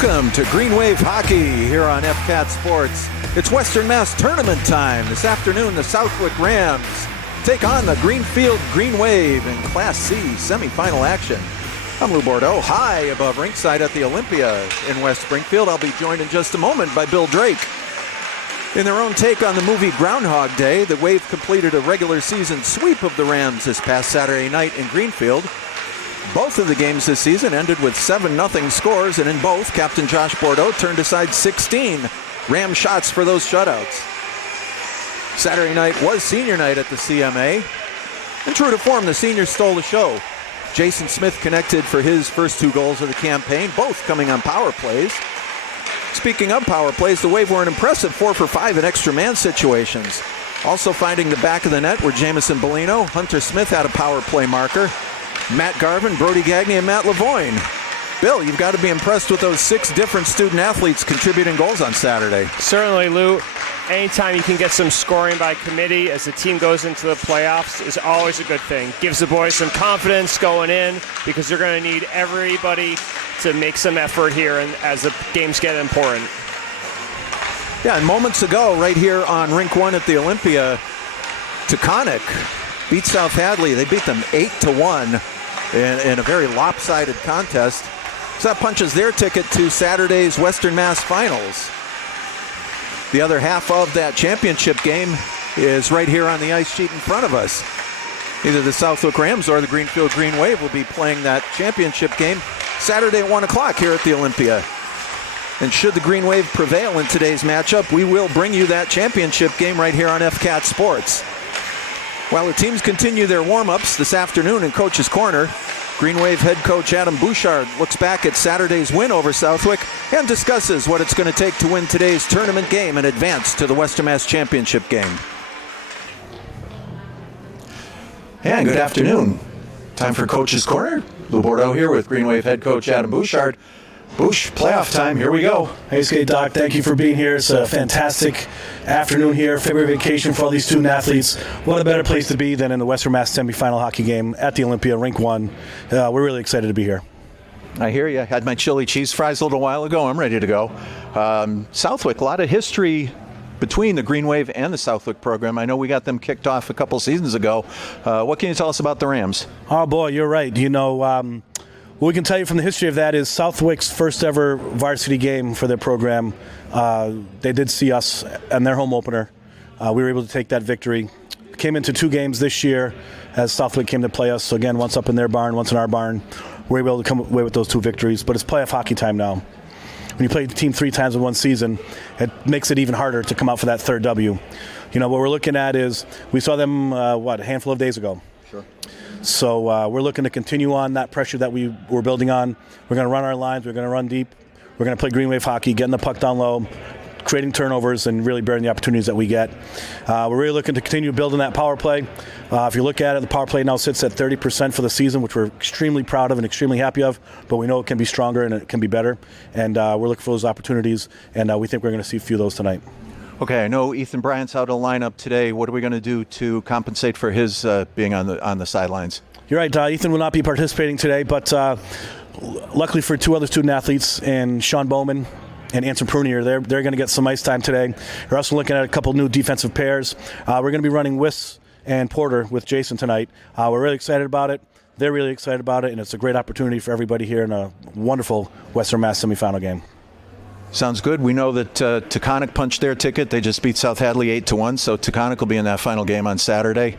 Welcome to Greenwave Hockey here on FCAT Sports. It's Western Mass tournament time. This afternoon, the Southwick Rams take on the Greenfield Greenwave in Class C semifinal action. I'm Lou Bordeaux, high above ringside at the Olympia in West Springfield. I'll be joined in just a moment by Bill Drake. In their own take on the movie Groundhog Day, the Wave completed a regular season sweep of the Rams this past Saturday night in Greenfield. Both of the games this season ended with 7-0 scores, and in both, Captain Josh Bordeaux turned aside 16 Ram shots for those shutouts. Saturday night was senior night at the CMA. And true to form, the seniors stole the show. Jason Smith connected for his first 2 goals of the campaign, both coming on power plays. Speaking of power plays, the Wave were an impressive 4 for 5 in extra man situations. Also finding the back of the net were Jamison Bellino. Hunter Smith had a power play marker. Matt Garvin, Brody Gagne, and Matt Lavoine. Bill, you've got to be impressed with those 6 different student athletes contributing goals on Saturday. Certainly, Lou. Anytime you can get some scoring by committee as the team goes into the playoffs is always a good thing. Gives the boys some confidence going in because you're going to need everybody to make some effort here and as the games get important. Yeah, and moments ago, right here on Rink 1 at the Olympia, Taconic beat South Hadley. They beat them 8-1 in a very lopsided contest. So that punches their ticket to Saturday's Western Mass Finals. The other half of that championship game is right here on the ice sheet in front of us. Either the Southwick Rams or the Greenfield Greenwave will be playing that championship game Saturday at 1 o'clock here at the Olympia. And should the Greenwave prevail in today's matchup, we will bring you that championship game right here on FCAT Sports. While the teams continue their warm-ups this afternoon in Coach's Corner, Greenwave head coach Adam Bouchard looks back at Saturday's win over Southwick and discusses what it's going to take to win today's tournament game and advance to the Western Mass Championship game. And good afternoon. Time for Coach's Corner. Lou Bordeaux here with Greenwave head coach Adam Bouchard. Boosh, playoff time, here we go. Hey, Skate Doc, thank you for being here. It's a fantastic afternoon here, February vacation for all these student athletes. What a better place to be than in the Western Mass semifinal hockey game at the Olympia, Rink 1. We're really excited to be here. I hear you. Had my chili cheese fries a little while ago. I'm ready to go. Southwick, a lot of history between the Greenwave and the Southwick program. I know we got them kicked off a couple seasons ago. What can you tell us about the Rams? Oh, boy, you're right. You know, what we can tell you from the history of that is Southwick's first ever varsity game for their program. They did see us in their home opener. We were able to take that victory. Came into 2 games this year as Southwick came to play us. So again, once up in their barn, once in our barn. We were able to come away with those 2 victories. But it's playoff hockey time now. When you play the team 3 times in one season, it makes it even harder to come out for that 3rd W. You know, what we're looking at is we saw them, a handful of days ago. Sure. So we're looking to continue on that pressure that we were building on. We're going to run our lines. We're going to run deep. We're going to play Greenwave hockey, getting the puck down low, creating turnovers, and really bearing the opportunities that we get. We're really looking to continue building that power play. If you look at it, the power play now sits at 30% for the season, which we're extremely proud of and extremely happy of, but we know it can be stronger and it can be better. And we're looking for those opportunities, and we think we're going to see a few of those tonight. Okay, I know Ethan Bryant's out of the lineup today. What are we going to do to compensate for his being on the sidelines? You're right. Ethan will not be participating today, but luckily for 2 other student athletes, and Sean Bowman and Anson Prunier, they're going to get some ice time today. We're also looking at a couple new defensive pairs. We're going to be running Wiss and Porter with Jason tonight. We're really excited about it. They're really excited about it, and it's a great opportunity for everybody here in a wonderful Western Mass semifinal game. Sounds good. We know that Taconic punched their ticket. They just beat South Hadley 8-1, so Taconic will be in that final game on Saturday.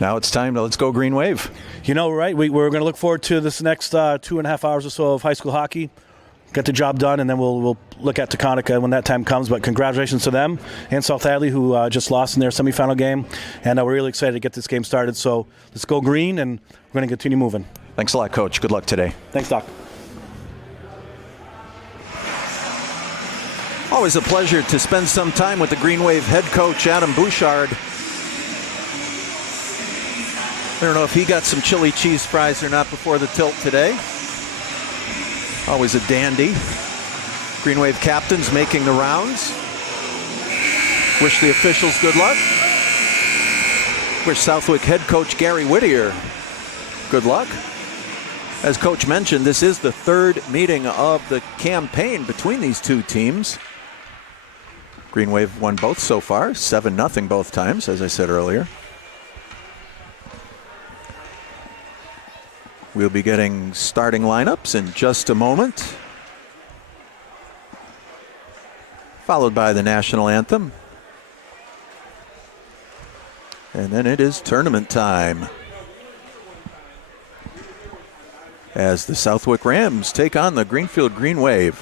Now it's time to let's go Greenwave. You know, right, we're going to look forward to this next 2.5 hours or so of high school hockey, get the job done, and then we'll look at Taconic when that time comes. But congratulations to them and South Hadley, who just lost in their semifinal game. And we're really excited to get this game started. So let's go green, and we're going to continue moving. Thanks a lot, Coach. Good luck today. Thanks, Doc. Always a pleasure to spend some time with the Greenwave head coach, Adam Bouchard. I don't know if he got some chili cheese fries or not before the tilt today. Always a dandy. Greenwave captains making the rounds. Wish the officials good luck. Wish Southwick head coach Gary Whittier good luck. As Coach mentioned, this is the third meeting of the campaign between these two teams. Greenwave won both so far, 7-0 both times, as I said earlier. We'll be getting starting lineups in just a moment, followed by the national anthem. And then it is tournament time, as the Southwick Rams take on the Greenfield Greenwave.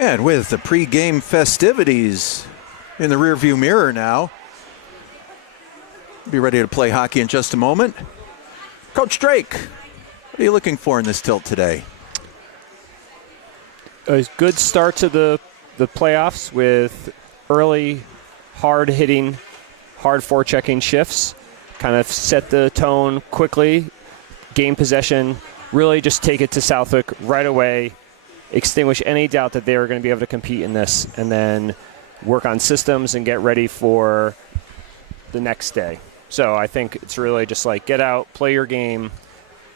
And with the pregame festivities in the rearview mirror now, be ready to play hockey in just a moment. Coach Drake, what are you looking for in this tilt today? A good start to the playoffs with early, hard-hitting, hard forechecking shifts. Kind of set the tone quickly, gain possession, really just take it to Southwick right away, extinguish any doubt that they were going to be able to compete in this, and then work on systems and get ready for the next day. So I think it's really just like get out, play your game,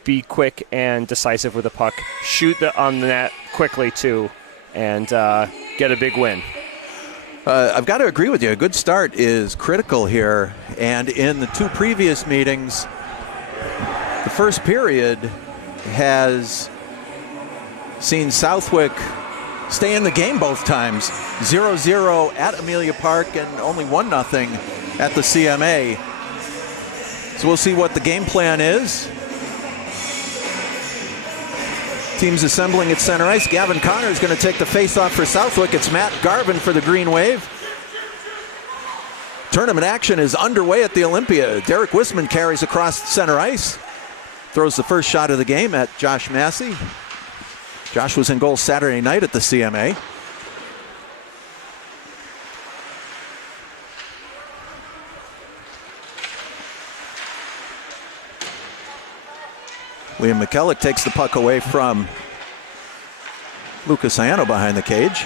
be quick and decisive with the puck. Shoot on the net quickly, too, and get a big win. I've got to agree with you. A good start is critical here. And in the 2 previous meetings, the first period has seen Southwick stay in the game both times. 0-0 at Amelia Park and only 1-0 at the CMA. So we'll see what the game plan is. Team's assembling at center ice. Gavin Connor is going to take the face-off for Southwick. It's Matt Garvin for the Greenwave. Tournament action is underway at the Olympia. Derek Wisman carries across center ice. Throws the first shot of the game at Josh Massey. Josh was in goal Saturday night at the CMA. Liam McKellick takes the puck away from Lucas Iano behind the cage.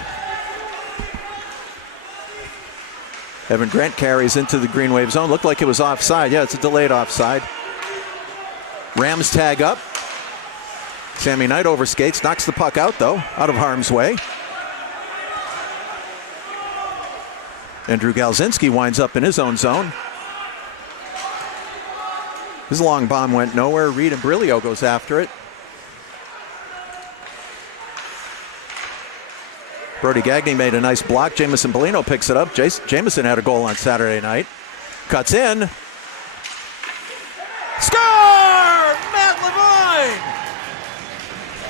Evan Grant carries into the Greenwave zone. Looked like it was offside. Yeah, it's a delayed offside. Rams tag up. Sammy Knight overskates, knocks the puck out though, out of harm's way. Andrew Galzinski winds up in his own zone. His long bomb went nowhere. Reed Imbrilio goes after it. Brody Gagne made a nice block. Jamison Bellino picks it up. Jamison had a goal on Saturday night. Cuts in. Score! Matt Lavoine!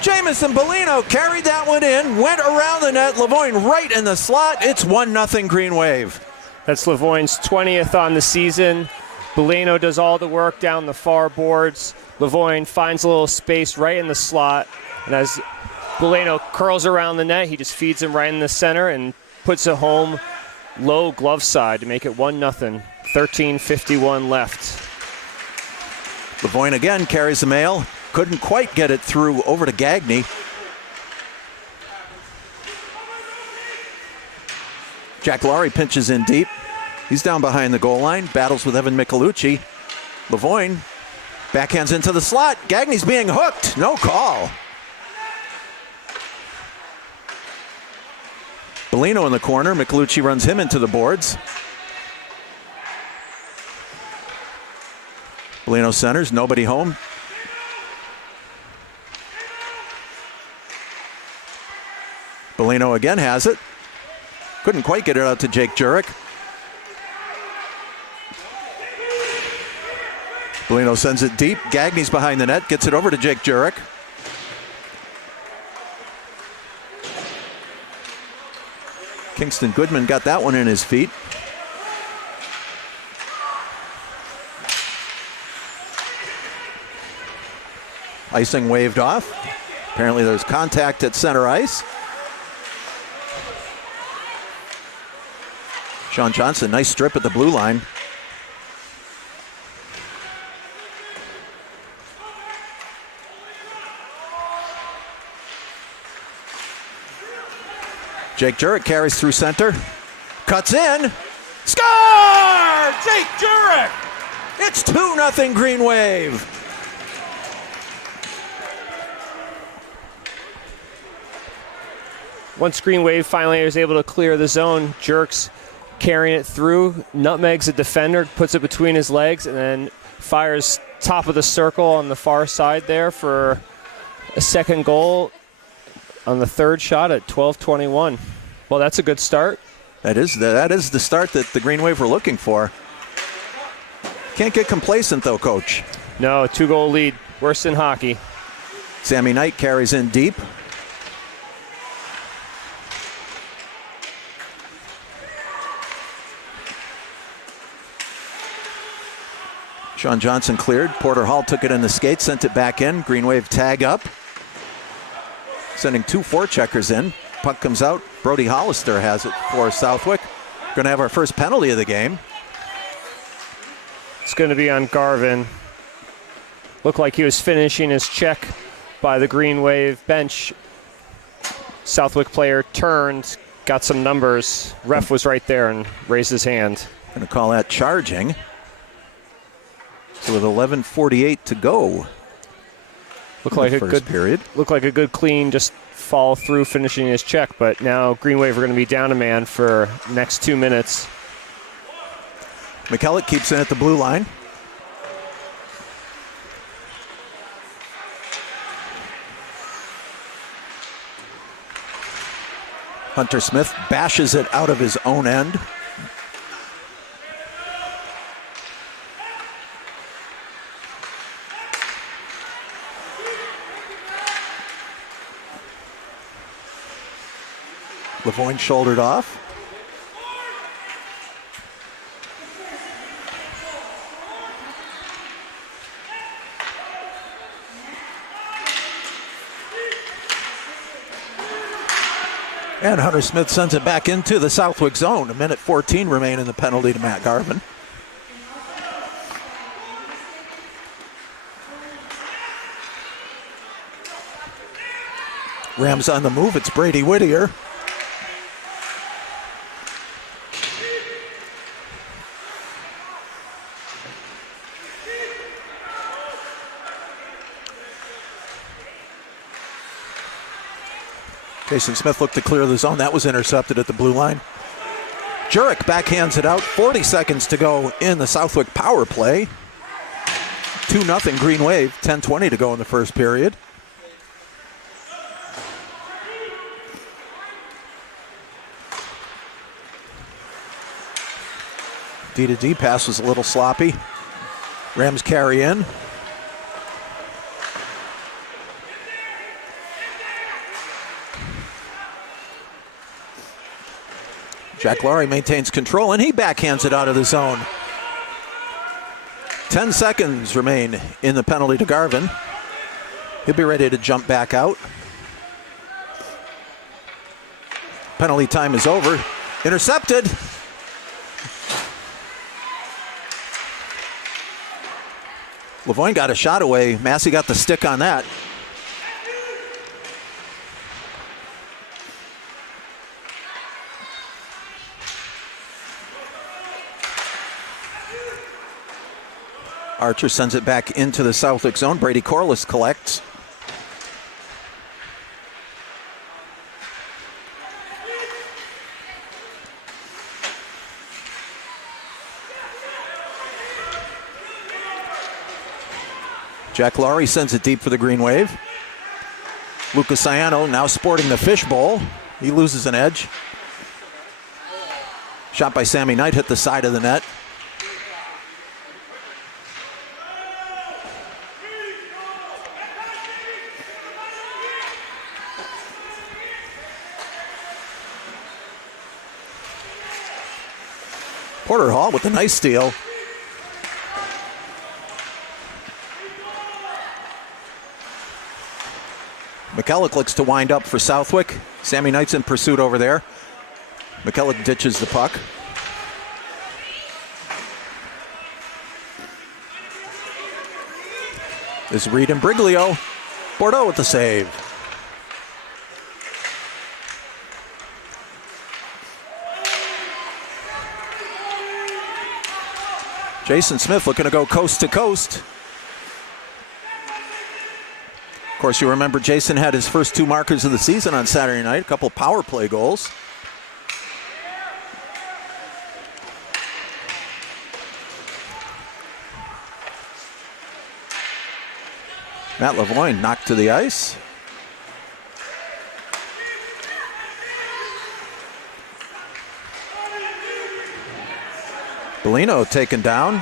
Jamison Bellino carried that one in, went around the net. Lavoine right in the slot. It's 1-0 Green Wave. That's Lavoine's 20th on the season. Bellino does all the work down the far boards. Lavoine finds a little space right in the slot. And as Bellino curls around the net, he just feeds him right in the center and puts it home low glove side to make it 1-0. 13:51 left. Lavoine again carries the mail. Couldn't quite get it through over to Gagne. Jack Laurie pinches in deep. He's down behind the goal line, battles with Evan Michelucci. Lavoine backhands into the slot. Gagne's being hooked. No call. Bellino in the corner. Michelucci runs him into the boards. Bellino centers. Nobody home. Bellino again has it. Couldn't quite get it out to Jake Jurek. Bellino sends it deep. Gagne's behind the net. Gets it over to Jake Jurek. Kingston Goodman got that one in his feet. Icing waved off. Apparently there's contact at center ice. Sean Johnson, nice strip at the blue line. Jake Jurek carries through center. Cuts in. Score! Jake Jurek! It's 2-0 Green Wave. Once Green Wave finally was able to clear the zone, Jurek's carrying it through, nutmegs a defender, puts it between his legs, and then fires top of the circle on the far side there for a second goal on the third shot at 12:21. Well, that's a good start. That is the start that the Green Wave were looking for. Can't get complacent though, Coach. No, 2-goal lead, worse than hockey. Sammy Knight carries in deep. Sean Johnson cleared. Porter Hall took it in the skate, sent it back in. Green Wave tag up. Sending 2 forecheckers in. Puck comes out. Brody Hollister has it for Southwick. Going to have our first penalty of the game. It's going to be on Garvin. Looked like he was finishing his check by the Green Wave bench. Southwick player turned, got some numbers. Ref was right there and raised his hand. Going to call that charging. So with 11:48 to go. Looked like a good period. Looked like a good clean, just follow through finishing his check. But now Greenwave are going to be down a man for next 2 minutes. McKellick keeps it at the blue line. Hunter Smith bashes it out of his own end. Lavoine shouldered off. And Hunter Smith sends it back into the Southwick zone. 1:14 remain in the penalty to Matt Garvin. Rams on the move. It's Brady Whittier. Jason Smith looked to clear the zone. That was intercepted at the blue line. Jurek backhands it out. 40 seconds to go in the Southwick power play. 2-0 Green Wave. 10:20 to go in the first period. D-to-D pass was a little sloppy. Rams carry in. Jack Laurie maintains control, and he backhands it out of the zone. 10 seconds remain in the penalty to Garvin. He'll be ready to jump back out. Penalty time is over. Intercepted. Lavoine got a shot away. Massey got the stick on that. Archer sends it back into the Southwick zone. Brady Corliss collects. Jack Laurie sends it deep for the Green Wave. Lucas Ciano now sporting the fishbowl. He loses an edge. Shot by Sammy Knight hit the side of the net. Porter Hall with a nice steal. McKellick looks to wind up for Southwick. Sammy Knight's in pursuit over there. McKellick ditches the puck. Is Reed and Briglio. Bordeaux with the save. Jason Smith looking to go coast to coast. Of course, you remember Jason had his first 2 markers of the season on Saturday night, a couple power play goals. Matt Lavoine knocked to the ice. Bellino taken down.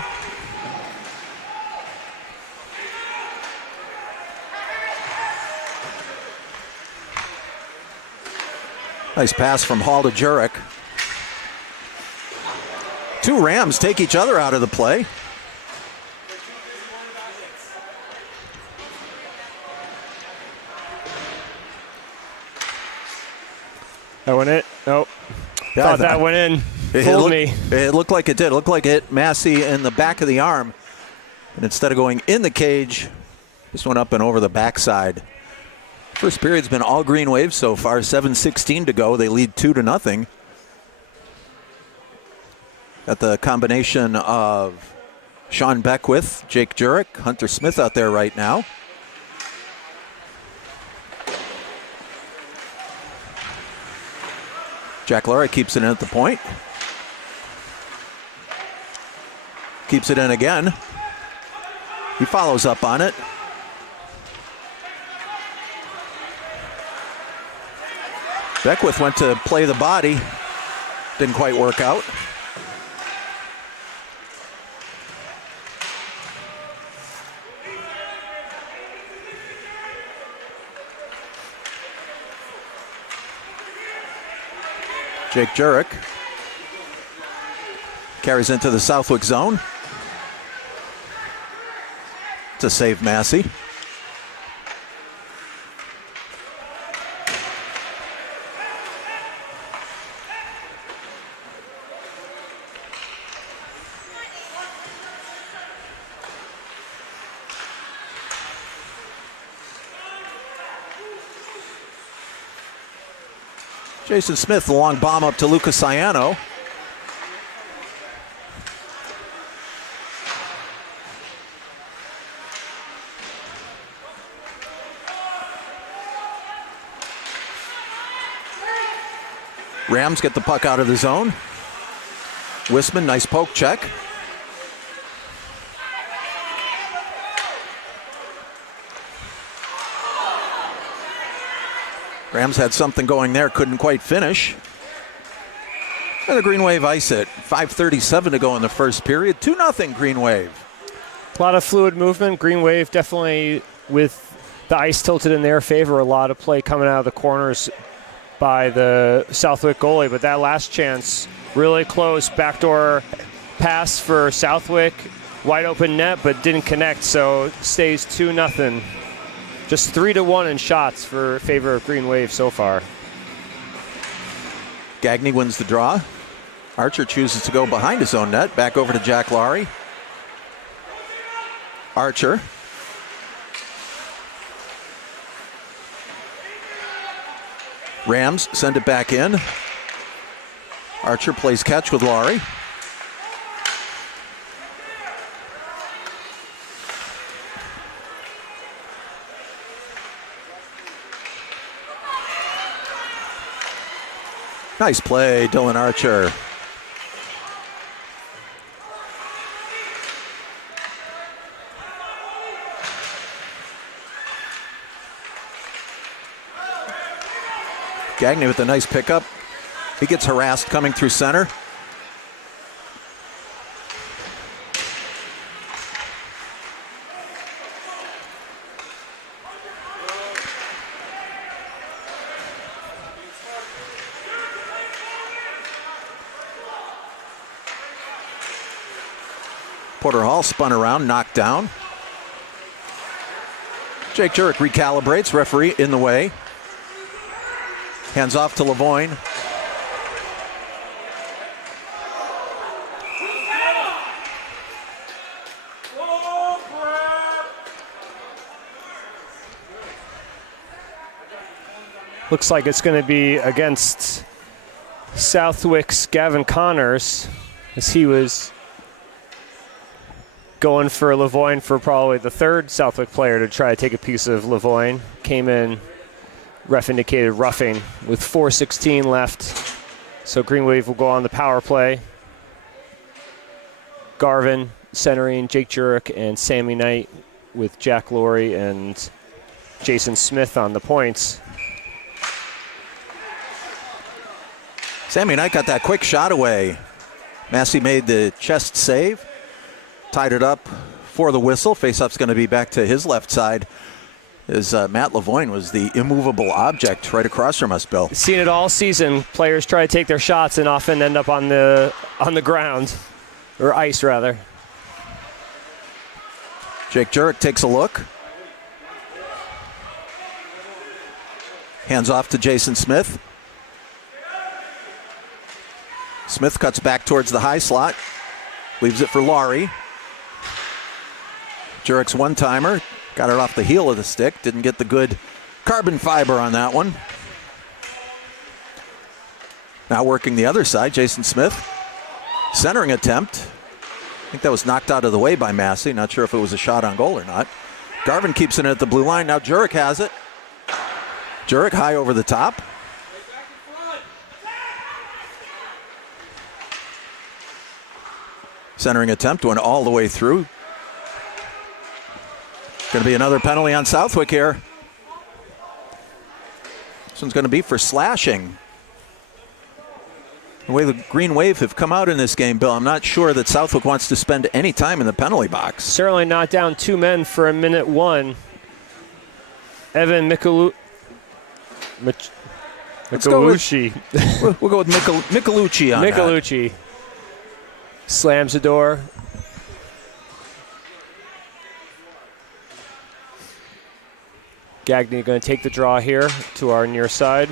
Nice pass from Hall to Jurek. 2 Rams take each other out of the play. That went in? Nope. Yeah, Thought that went in. Fooled me. It looked like it did. It looked like it hit Massey in the back of the arm. And instead of going in the cage, just went up and over the backside. First period's been all Green Wave so far. 7:16 to go. They lead 2-0. Got the combination of Sean Beckwith, Jake Jurek, Hunter Smith out there right now. Jack Laurie keeps it in at the point. Keeps it in again. He follows up on it. Beckwith went to play the body. Didn't quite work out. Jake Jurek carries into the Southwick zone to save Massey. Jason Smith, the long bomb up to Lucas Ciano. Rams get the puck out of the zone. Wisman, nice poke check. Rams had something going there, couldn't quite finish. And the Greenwave ice it. 5:37 to go in the first period. 2-0 Greenwave. A lot of fluid movement. Greenwave definitely with the ice tilted in their favor. A lot of play coming out of the corners by the Southwick goalie. But that last chance, really close. Backdoor pass for Southwick. Wide open net, but didn't connect, so stays 2-0. Just 3-1 in shots for favor of Greenwave so far. Gagne wins the draw. Archer chooses to go behind his own net. Back over to Jack Laurie. Archer. Rams send it back in. Archer plays catch with Laurie. Nice play, Dylan Archer. Gagne with a nice pickup. He gets harassed coming through center. Porter Hall spun around, knocked down. Jake Jurek recalibrates, referee in the way. Hands off to Lavoine. Looks like it's going to be against Southwick's Gavin Connors, as he was going for Lavoine for probably the third Southwick player to try to take a piece of Lavoine. Came in, ref indicated roughing with 4:16 left. So Greenwave will go on the power play. Garvin centering Jake Jurek and Sammy Knight with Jack Laurie and Jason Smith on the points. Sammy Knight got that quick shot away. Massey made the chest save. Tied it up for the whistle. Faceup's going to be back to his left side as Matt Lavoine was the immovable object right across from us, Bill. Seen it all season. Players try to take their shots and often end up on the ground, or ice rather. Jake Jurek takes a look. Hands off to Jason Smith. Smith cuts back towards the high slot. Leaves it for Laurie. Jurek's one-timer. Got it off the heel of the stick. Didn't get the good carbon fiber on that one. Now working the other side, Jason Smith. Centering attempt. I think that was knocked out of the way by Massey. Not sure if it was a shot on goal or not. Garvin keeps it at the blue line. Now Jurek has it. Jurek high over the top. Centering attempt went all the way through. Going to be another penalty on Southwick here. This one's going to be for slashing. The way the Greenwave have come out in this game, Bill, I'm not sure that Southwick wants to spend any time in the penalty box. Certainly not down 2 men for a minute 1. Evan Michelucci. We'll go with Michelucci on that. Michelucci slams the door. Gagne going to take the draw here to our near side.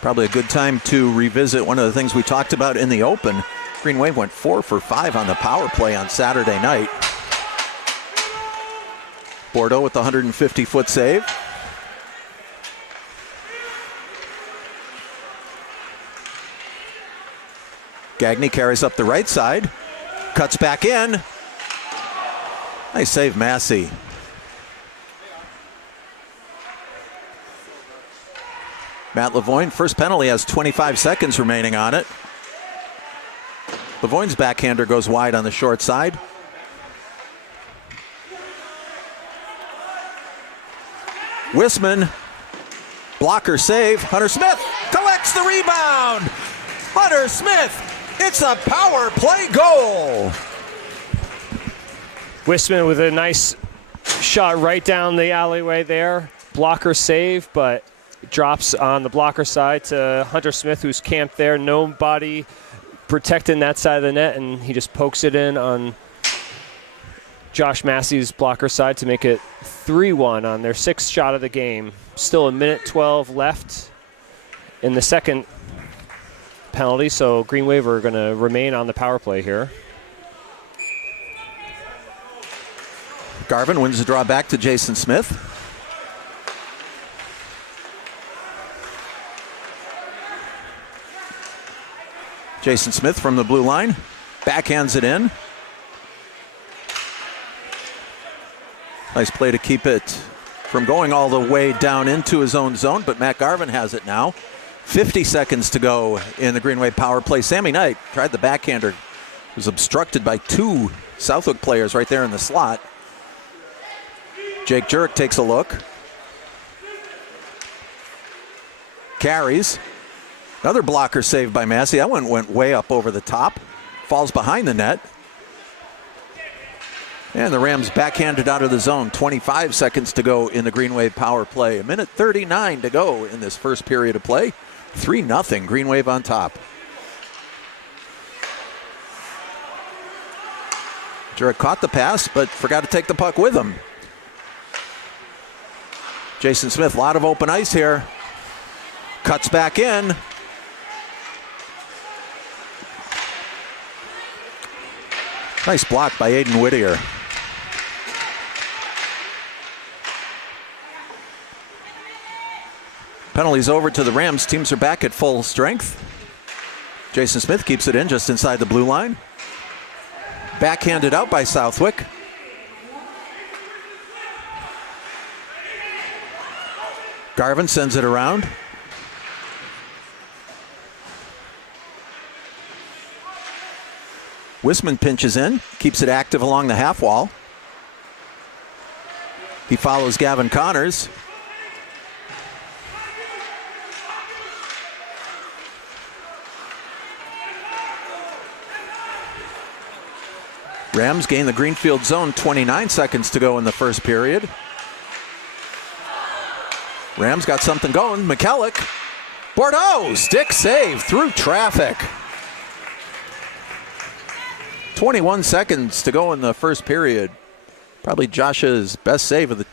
Probably a good time to revisit one of the things we talked about in the open. Greenwave went 4 for 5 on the power play on Saturday night. Bordeaux with the 150-foot save. Gagne carries up the right side. Cuts back in. Nice save, Massey. Matt Lavoine, first penalty, has 25 seconds remaining on it. Lavoine's backhander goes wide on the short side. Wisman, blocker save. Hunter Smith collects the rebound. Hunter Smith, it's a power play goal. Wisman with a nice shot right down the alleyway there. Blocker save, but drops on the blocker side to Hunter Smith, who's camped there. Nobody protecting that side of the net, and he just pokes it in on Josh Massey's blocker side to make it 3-1 on their 6th shot of the game. Still a minute 12 left in the second penalty, so Greenwave are going to remain on the power play here. Garvin wins the draw back to Jason Smith. Jason Smith from the blue line, backhands it in. Nice play to keep it from going all the way down into his own zone, but Matt Garvin has it now. 50 seconds to go in the Greenwave power play. Sammy Knight tried the backhander. Was obstructed by 2 Southwick players right there in the slot. Jake Jurek takes a look. Carries. Another blocker saved by Massey. That one went way up over the top. Falls behind the net. And the Rams backhanded out of the zone. 25 seconds to go in the Greenwave power play. 1:39 to go in this first period of play. 3-0 Greenwave on top. Jurek caught the pass, but forgot to take the puck with him. Jason Smith, a lot of open ice here. Cuts back in. Nice block by Aiden Whittier. Penalties over to the Rams. Teams are back at full strength. Jason Smith keeps it in just inside the blue line. Backhanded out by Southwick. Garvin sends it around. Wisman pinches in, keeps it active along the half wall. He follows Gavin Connors. Rams gain the Greenfield zone, 29 seconds to go in the first period. Rams got something going. McKellick. Bordeaux, stick save through traffic. 21 seconds to go in the first period. Probably Josh's best save of the,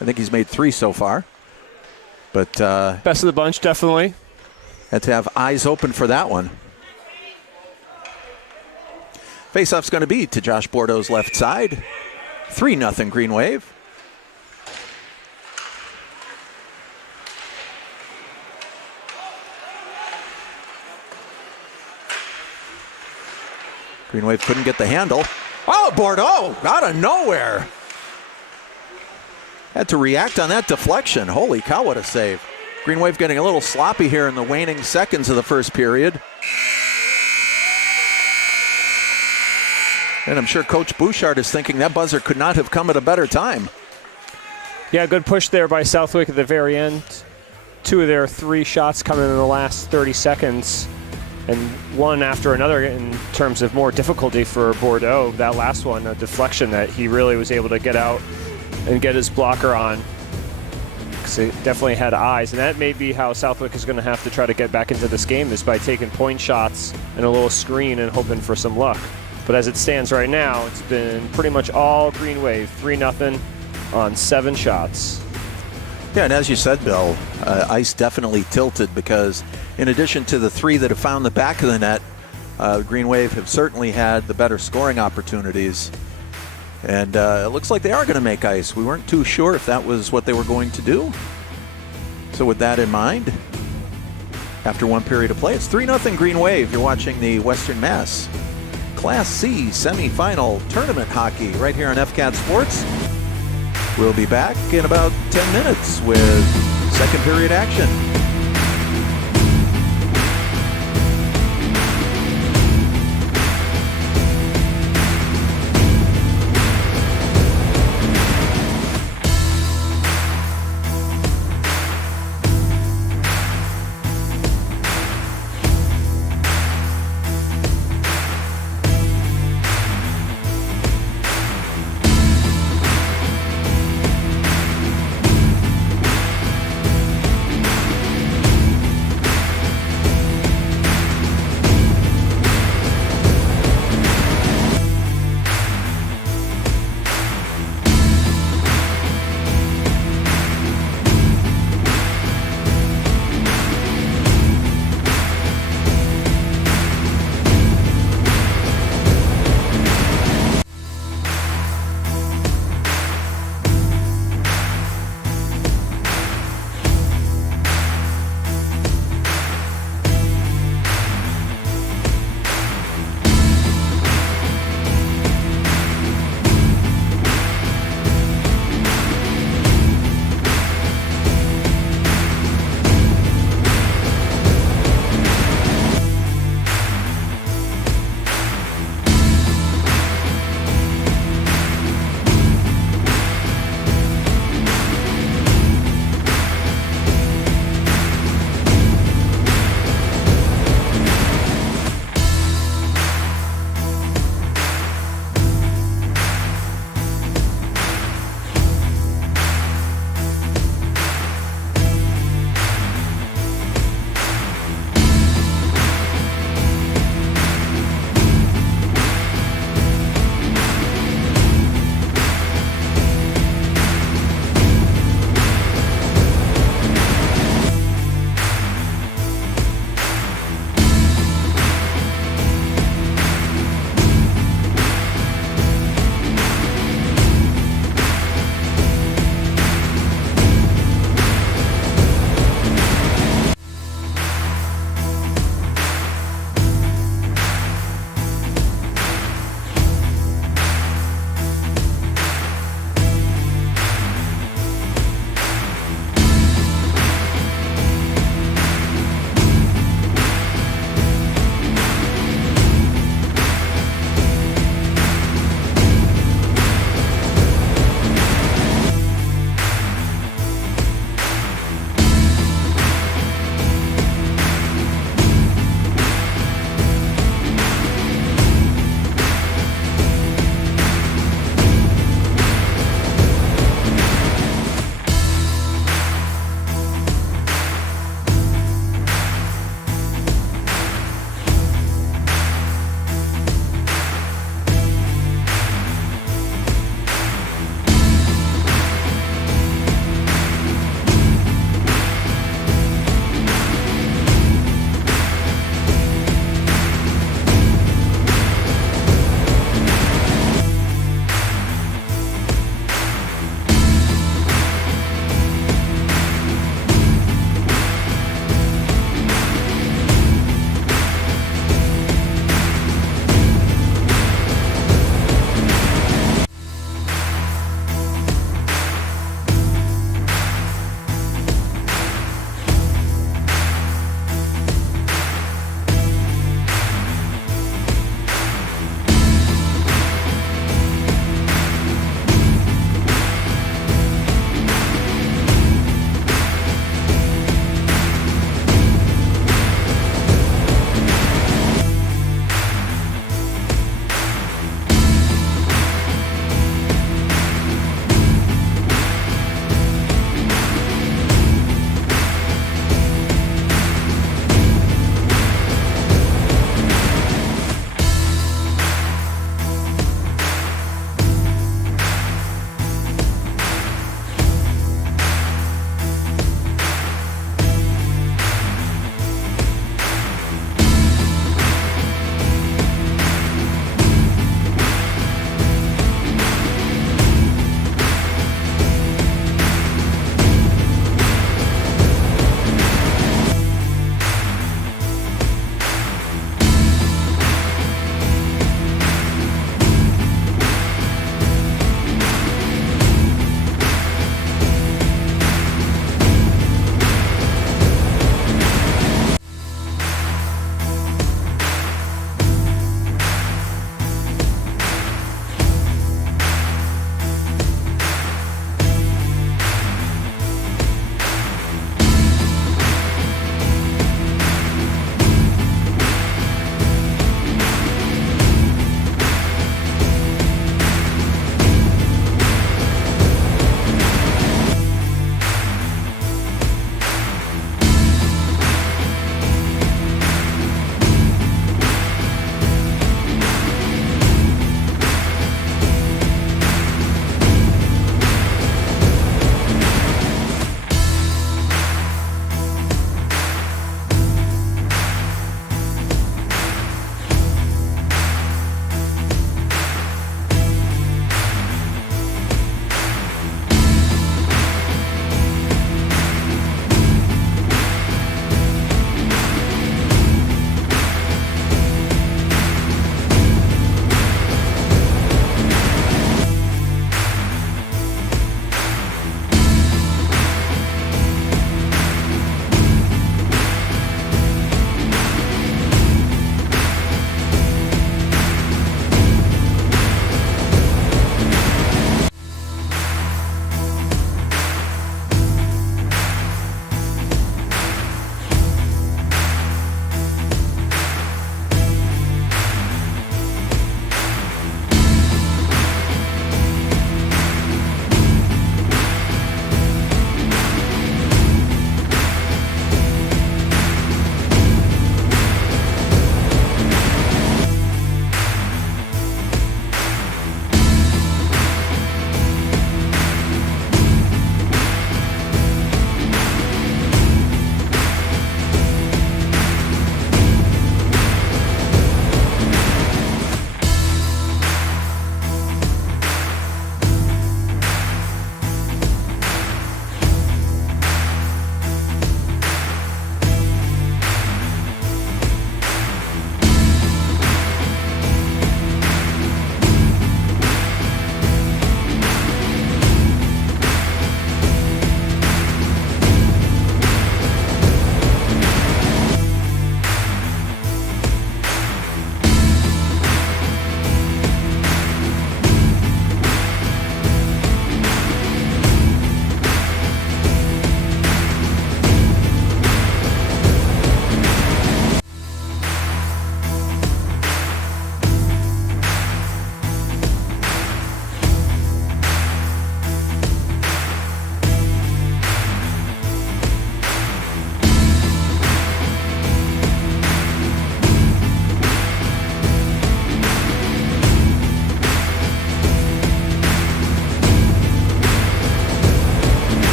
I think he's made 3 so far. But best of the bunch, definitely. Had to have eyes open for that one. Faceoff's going to be to Josh Bordeaux's left side. 3-0 Greenwave. Greenwave couldn't get the handle. Oh, Bordeaux out of nowhere. Had to react on that deflection. Holy cow, what a save. Greenwave getting a little sloppy here in the waning seconds of the first period. And I'm sure Coach Bouchard is thinking that buzzer could not have come at a better time. Yeah, good push there by Southwick at the very end. 2 of their 3 shots coming in the last 30 seconds, and one after another in terms of more difficulty for Bordeaux. That last one, a deflection that he really was able to get out and get his blocker on, because it definitely had eyes. And that may be how Southwick is going to have to try to get back into this game, is by taking point shots and a little screen and hoping for some luck. But as it stands right now, it's been pretty much all Greenwave, 3-0 on 7 shots. Yeah, and as you said, Bill, ice definitely tilted, because in addition to the 3 that have found the back of the net, Greenwave have certainly had the better scoring opportunities. And it looks like they are going to make ice. We weren't too sure if that was what they were going to do. So with that in mind, after 1 period of play, it's 3-0 Greenwave. You're watching the Western Mass Class C semifinal tournament hockey right here on FCAT Sports. We'll be back in about 10 minutes with second period action.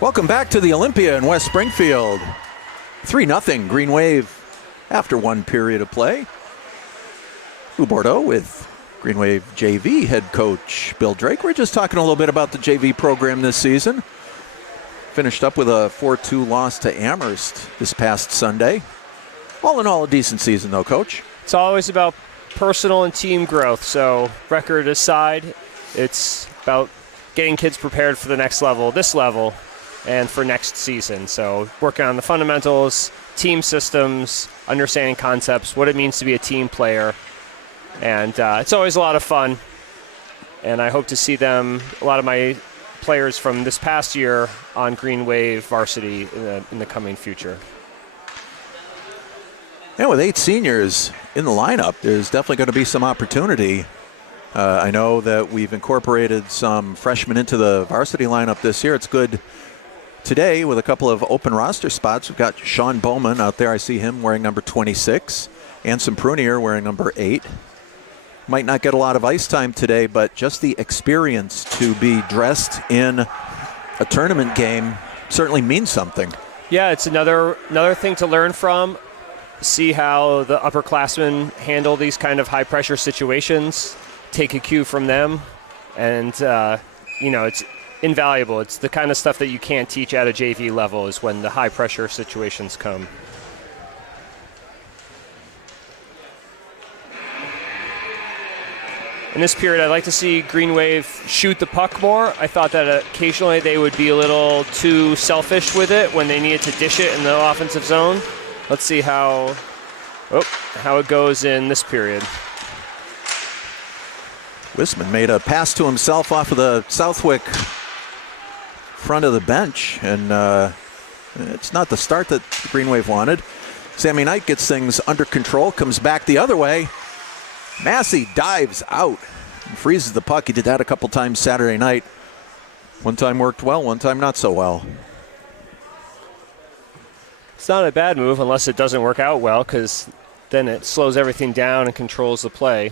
Welcome back to the Olympia in West Springfield. 3-0 Greenwave after one period of play. Lou Bordeaux with Greenwave JV head coach Bill Drake. We're just talking a little bit about the JV program this season. Finished up with a 4-2 loss to Amherst this past Sunday. All in all, a decent season though, Coach. It's always about personal and team growth. So record aside, it's about getting kids prepared for the next level, this level, and for next season. So working on the fundamentals, team systems, understanding concepts, what it means to be a team player. And it's always a lot of fun. And I hope to see them, a lot of my players from this past year, on Greenwave varsity in the coming future. And with 8 seniors in the lineup, there's definitely going to be some opportunity. I know that we've incorporated some freshmen into the varsity lineup this year. It's good today with a couple of open roster spots. We've got Sean Bowman out there. I see him wearing number 26. Anson Prunier wearing number 8. Might not get a lot of ice time today, but just the experience to be dressed in a tournament game certainly means something. Yeah, it's another thing to learn from. See how the upperclassmen handle these kind of high-pressure situations. Take a cue from them. And, it's invaluable. It's the kind of stuff that you can't teach at a JV level, is when the high-pressure situations come. In this period, I'd like to see Greenwave shoot the puck more. I thought that occasionally they would be a little too selfish with it when they needed to dish it in the offensive zone. Let's see how it goes in this period. Wisman made a pass to himself off of the Southwick front of the bench, and it's not the start that Greenwave wanted. Sammy Knight gets things under control, comes back the other way. Massey dives out and freezes the puck. He did that a couple times Saturday night. One time worked well, one time not so well. It's not a bad move unless it doesn't work out well, because then it slows everything down and controls the play.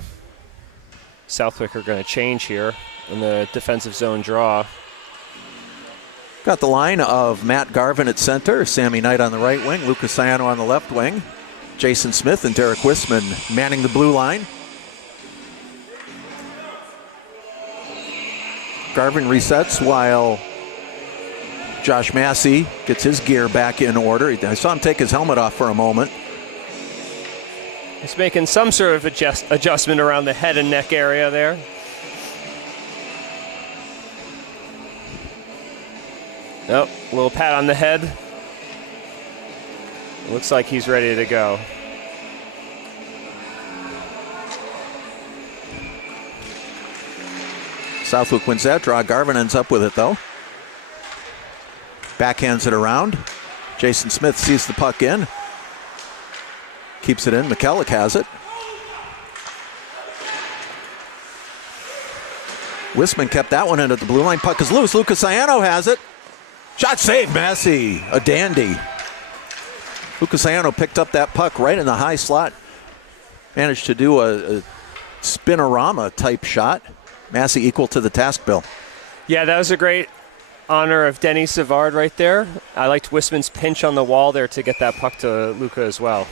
Southwick are going to change here in the defensive zone draw. Got the line of Matt Garvin at center, Sammy Knight on the right wing, Lucas Ciano on the left wing, Jason Smith and Derek Wisman manning the blue line. Garvin resets while Josh Massey gets his gear back in order. I saw him take his helmet off for a moment. He's making some sort of adjustment around the head and neck area there. Nope, a little pat on the head. Looks like he's ready to go. Southwick wins that draw. Garvin ends up with it, though. Backhands it around. Jason Smith sees the puck in. Keeps it in. McKellick has it. Wisman kept that one in at the blue line. Puck is loose. Lucas Ciano has it. Shot save, Massey. A dandy. Lucas Ciano picked up that puck right in the high slot. Managed to do a spinorama type shot. Massey equal to the task, Bill. Yeah, that was a great honor of Denny Savard right there. I liked Wisman's pinch on the wall there to get that puck to Luca as well.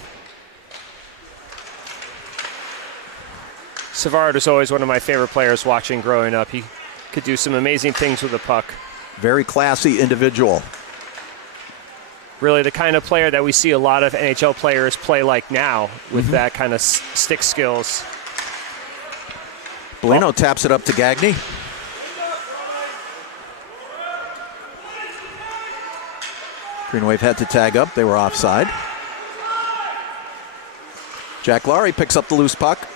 Savard was always one of my favorite players watching growing up. He could do some amazing things with the puck. Very classy individual. Really the kind of player that we see a lot of NHL players play like now, with that kind of stick skills. Bolino taps it up to Gagné. Greenwave had to tag up. They were offside. Jack Laurie picks up the loose puck.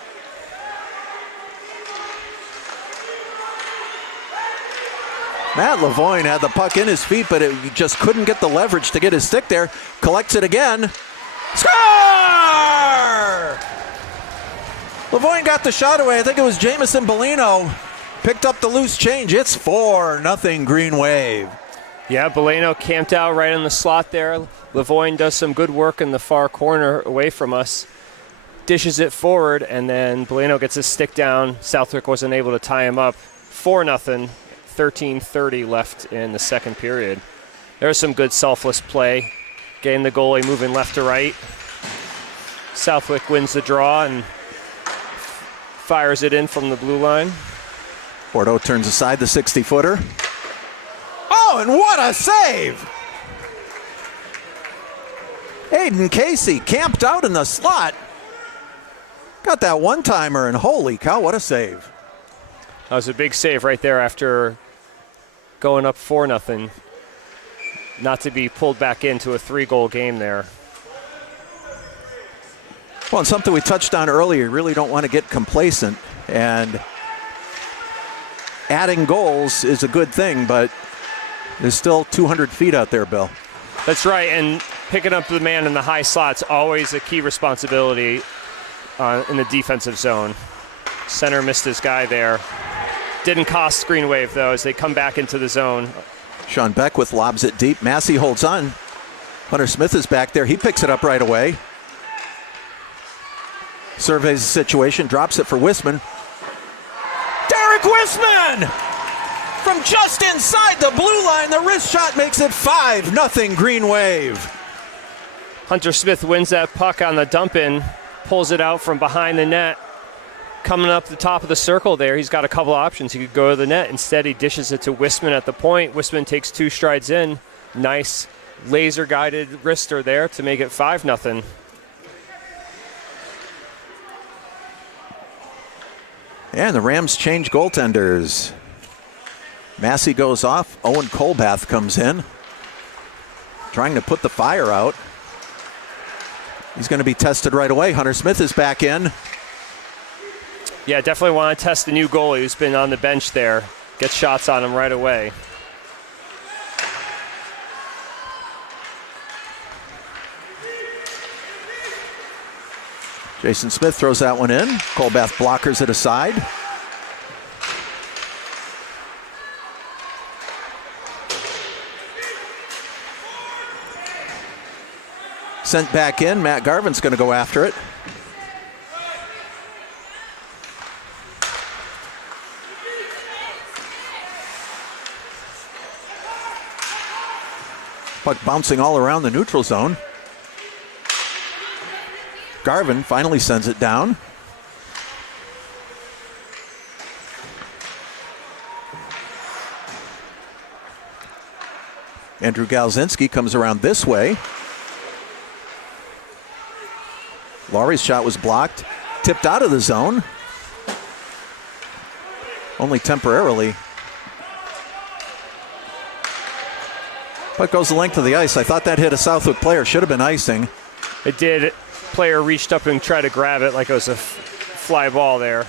Matt Lavoine had the puck in his feet, but he just couldn't get the leverage to get his stick there. Collects it again. Score! Lavoine got the shot away. I think it was Jamison Bolino. Picked up the loose change. It's 4-0 Greenwave. Yeah, Bolino camped out right in the slot there. Lavoine does some good work in the far corner away from us. Dishes it forward, and then Bolino gets his stick down. Southwick wasn't able to tie him up. 4-0. 13:30 left in the second period. There's some good selfless play, getting the goalie moving left to right. Southwick wins the draw and fires it in from the blue line. Bordeaux turns aside the 60-footer. Oh, and what a save! Aiden Casey camped out in the slot. Got that one-timer, and holy cow, what a save. That was a big save right there after going up 4-0. Not to be pulled back into a 3-goal game there. Well, and something we touched on earlier, you really don't want to get complacent, and adding goals is a good thing, but there's still 200 feet out there, Bill. That's right, and picking up the man in the high slot's always a key responsibility in the defensive zone. Center missed his guy there. Didn't cost Greenwave, though, as they come back into the zone. Sean Beckwith lobs it deep. Massey holds on. Hunter Smith is back there. He picks it up right away. Surveys the situation, drops it for Wisman. Derek Wisman! From just inside the blue line, the wrist shot makes it 5-0 Green Wave. Hunter Smith wins that puck on the dump-in, pulls it out from behind the net. Coming up the top of the circle there, he's got a couple options. He could go to the net. Instead, he dishes it to Wisman at the point. Wisman takes 2 strides in. Nice laser-guided wrister there to make it 5-0. And the Rams change goaltenders. Massey goes off. Owen Colbath comes in, trying to put the fire out. He's going to be tested right away. Hunter Smith is back in. Yeah, definitely want to test the new goalie who's been on the bench there. Get shots on him right away. Jason Smith throws that one in. Colbath blockers it aside. Sent back in. Matt Garvin's going to go after it. Puck bouncing all around the neutral zone. Garvin finally sends it down. Andrew Galzinski comes around this way. Laurie's shot was blocked, tipped out of the zone. Only temporarily. Puck goes the length of the ice. I thought that hit a Southwick player. Should have been icing. It did. Player reached up and tried to grab it like it was a fly ball there.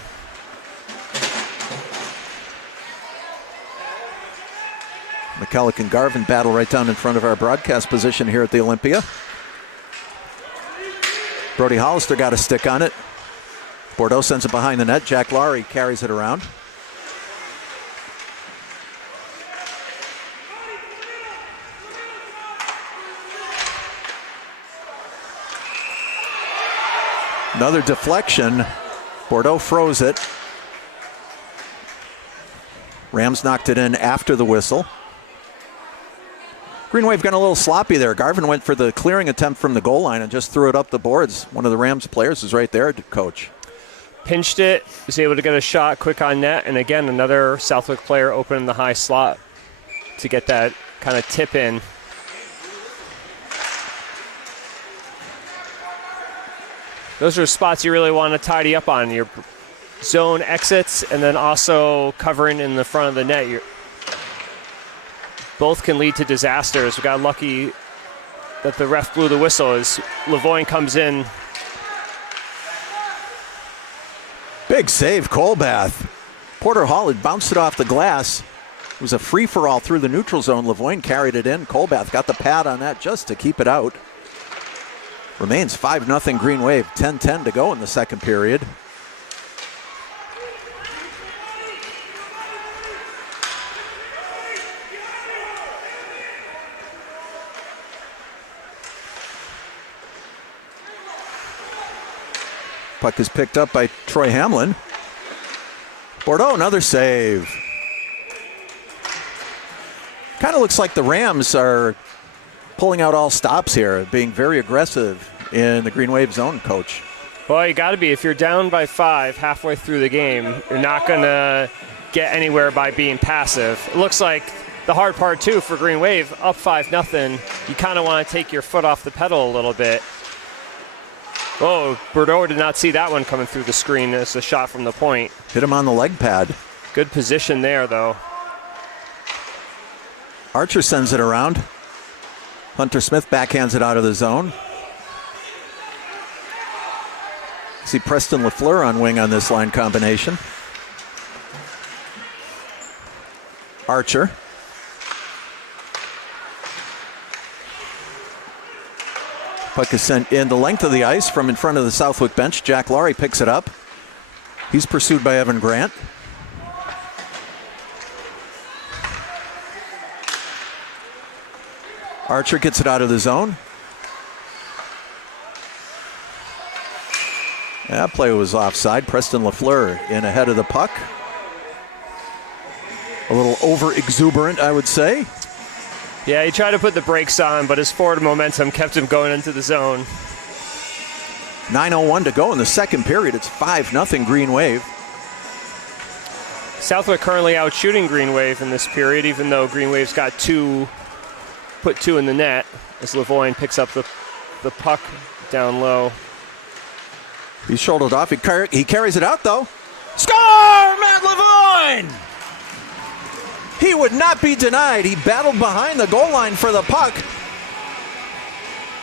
McKellick and Garvin battle right down in front of our broadcast position here at the Olympia. Brody Hollister got a stick on it. Bordeaux sends it behind the net. Jack Laurie carries it around. Another deflection. Bordeaux froze it. Rams knocked it in after the whistle. Greenwave got a little sloppy there. Garvin went for the clearing attempt from the goal line and just threw it up the boards. One of the Rams players is right there, coach. Pinched it, was able to get a shot quick on net, and again, another Southwick player opening the high slot to get that kind of tip in. Those are spots you really want to tidy up on. Your zone exits and then also covering in the front of the net. Both can lead to disasters. We got lucky that the ref blew the whistle as Lavoine comes in. Big save, Colbath. Porter Hall had bounced it off the glass. It was a free-for-all through the neutral zone. Lavoine carried it in. Colbath got the pad on that just to keep it out. Remains 5-0 Green Wave, 10-10 to go in the second period. Puck is picked up by Troy Hamlin. Bordeaux, another save. Kind of looks like the Rams are pulling out all stops here, being very aggressive in the Greenwave zone, Coach. Well, you got to be. If you're down by 5 halfway through the game, you're not going to get anywhere by being passive. It looks like the hard part, too, for Greenwave, up 5-0, you kind of want to take your foot off the pedal a little bit. Oh, Bordeaux did not see that one coming through the screen as a shot from the point. Hit him on the leg pad. Good position there, though. Archer sends it around. Hunter Smith backhands it out of the zone. See Preston LaFleur on wing on this line combination. Archer. Puck is sent in the length of the ice from in front of the Southwick bench. Jack Laurie picks it up. He's pursued by Evan Grant. Archer gets it out of the zone. That play was offside. Preston LaFleur in ahead of the puck. A little over-exuberant, I would say. Yeah, he tried to put the brakes on, but his forward momentum kept him going into the zone. 9:01 to go in the second period. It's 5-0 Greenwave. Southwick currently out shooting Greenwave in this period, even though Greenwave's got put two in the net, as Lavoine picks up the puck down low. He's shouldered off. He carries it out, though. Score! Matt Lavoine! He would not be denied. He battled behind the goal line for the puck.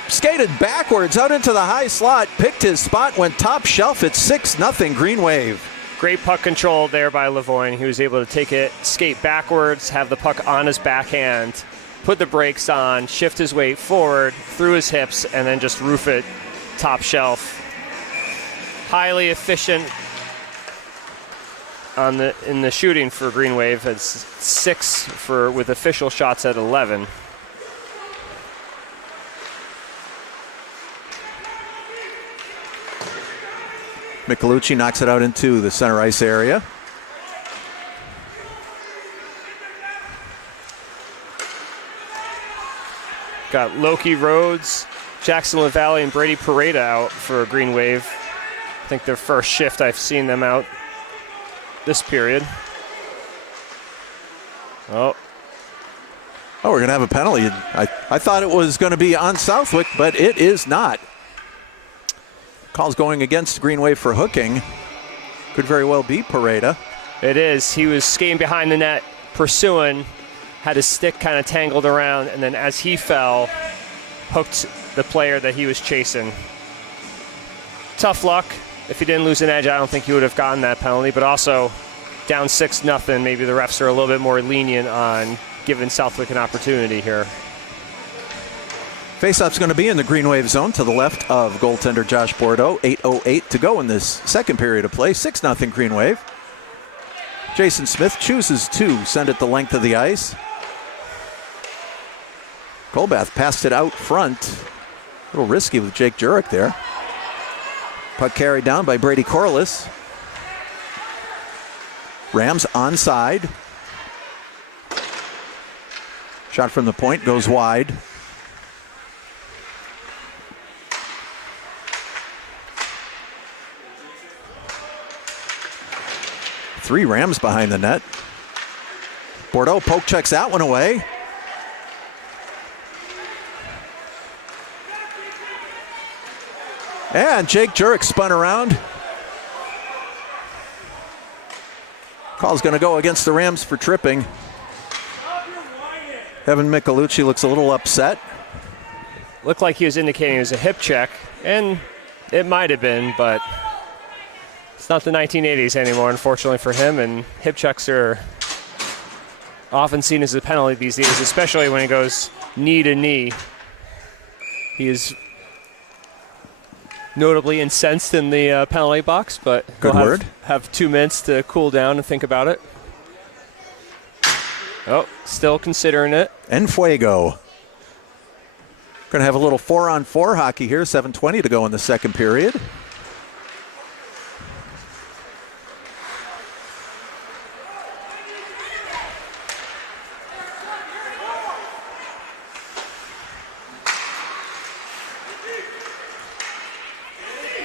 Skated backwards out into the high slot. Picked his spot. Went top shelf. It's 6-0 Greenwave. Great puck control there by Lavoine. He was able to take it, skate backwards, have the puck on his backhand, put the brakes on, shift his weight forward, through his hips, and then just roof it top shelf. Highly efficient in the shooting for Greenwave. It's 6 with official shots at 11. Michelucci knocks it out into the center ice area. Got Loki Rhodes, Jackson LaValle, and Brady Pareda out for Greenwave. I think their first shift I've seen them out this period. Oh, we're going to have a penalty. I thought it was going to be on Southwick, but it is not. Call's going against Greenwave for hooking. Could very well be Pareda. It is. He was skating behind the net, pursuing, had his stick kind of tangled around, and then as he fell, hooked the player that he was chasing. Tough luck. If he didn't lose an edge, I don't think he would have gotten that penalty, but also down 6-0, maybe the refs are a little bit more lenient on giving Southwick an opportunity here. Faceoff's going to be in the Greenwave zone to the left of goaltender Josh Bordeaux. 8:08 to go in this second period of play. 6-0 Greenwave. Jason Smith chooses to send it the length of the ice. Colbath passed it out front. A little risky with Jake Jurek there. Puck carried down by Brady Corliss. Rams onside. Shot from the point goes wide. Three Rams behind the net. Bordeaux poke checks that one away. And Jake Jurek spun around. Call's going to go against the Rams for tripping. Evan Michelucci looks a little upset. Looked like he was indicating it was a hip check, and it might have been, but it's not the 1980s anymore, unfortunately for him, and hip checks are often seen as a penalty these days, especially when it goes knee to knee. He is notably incensed in the penalty box, but good word. Have 2 minutes to cool down and think about it. Oh, still considering it. En fuego. Going to have a little 4-on-4 hockey here. 7:20 to go in the second period.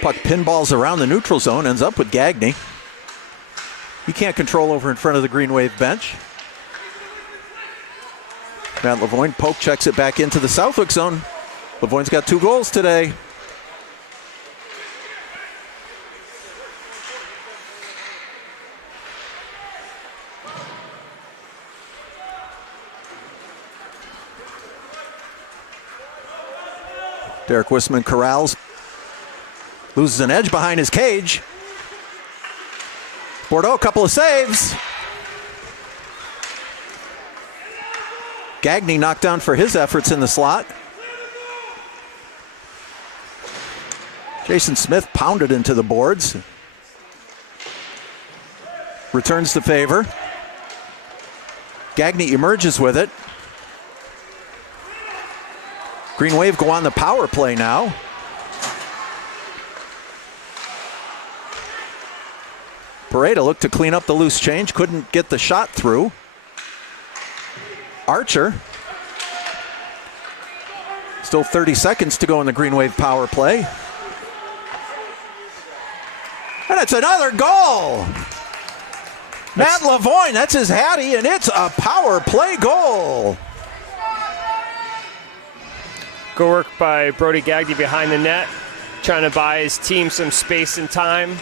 Puck pinballs around the neutral zone, ends up with Gagne. He can't control over in front of the Greenwave bench. Matt Lavoine poke checks it back into the Southwick zone. Lavoine's got 2 goals today. Derek Wisman corrals. Loses an edge behind his cage. Bordeaux, a couple of saves. Gagne knocked down for his efforts in the slot. Jason Smith pounded into the boards. Returns the favor. Gagne emerges with it. Greenwave go on the power play now. Pareda looked to clean up the loose change, couldn't get the shot through. Archer. Still 30 seconds to go in the Greenwave power play. And it's another goal. Matt Lavoine, that's his hattie, and it's a power play goal. Good work by Brody Gagne behind the net, trying to buy his team some space and time.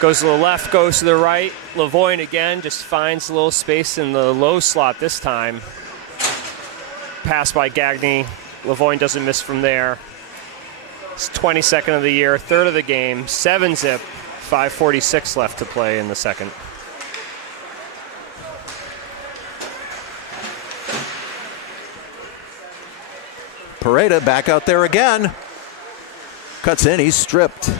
Goes to the left, goes to the right. Lavoine again just finds a little space in the low slot this time. Pass by Gagne. Lavoine doesn't miss from there. It's 22nd of the year, 3rd of the game, 7-zip, 5:46 left to play in the second. Pareda back out there again. Cuts in, he's stripped.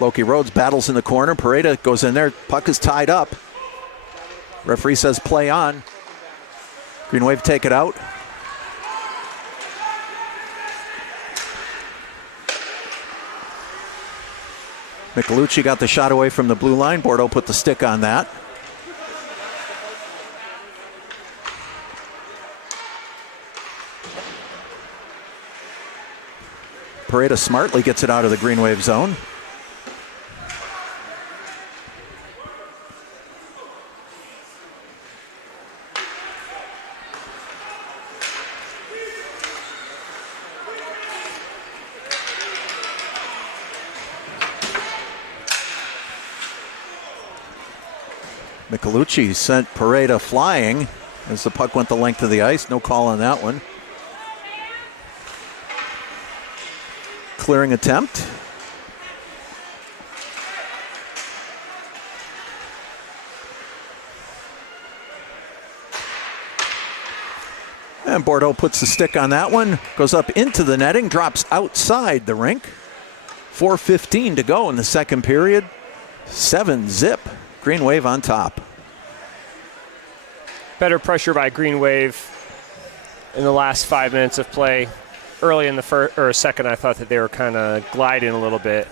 Loki Rhodes battles in the corner. Pareda goes in there. Puck is tied up. Referee says play on. Greenwave take it out. Michelucci got the shot away from the blue line. Bordeaux put the stick on that. Pareda smartly gets it out of the Greenwave zone. Michelucci sent Pareda flying as the puck went the length of the ice. No call on that one. Clearing attempt. And Bordeaux puts the stick on that one. Goes up into the netting, drops outside the rink. 4:15 to go in the second period. 7-zip. Greenwave on top. Better pressure by Greenwave in the last 5 minutes of play. Early in the first or second, I thought that they were kind of gliding a little bit.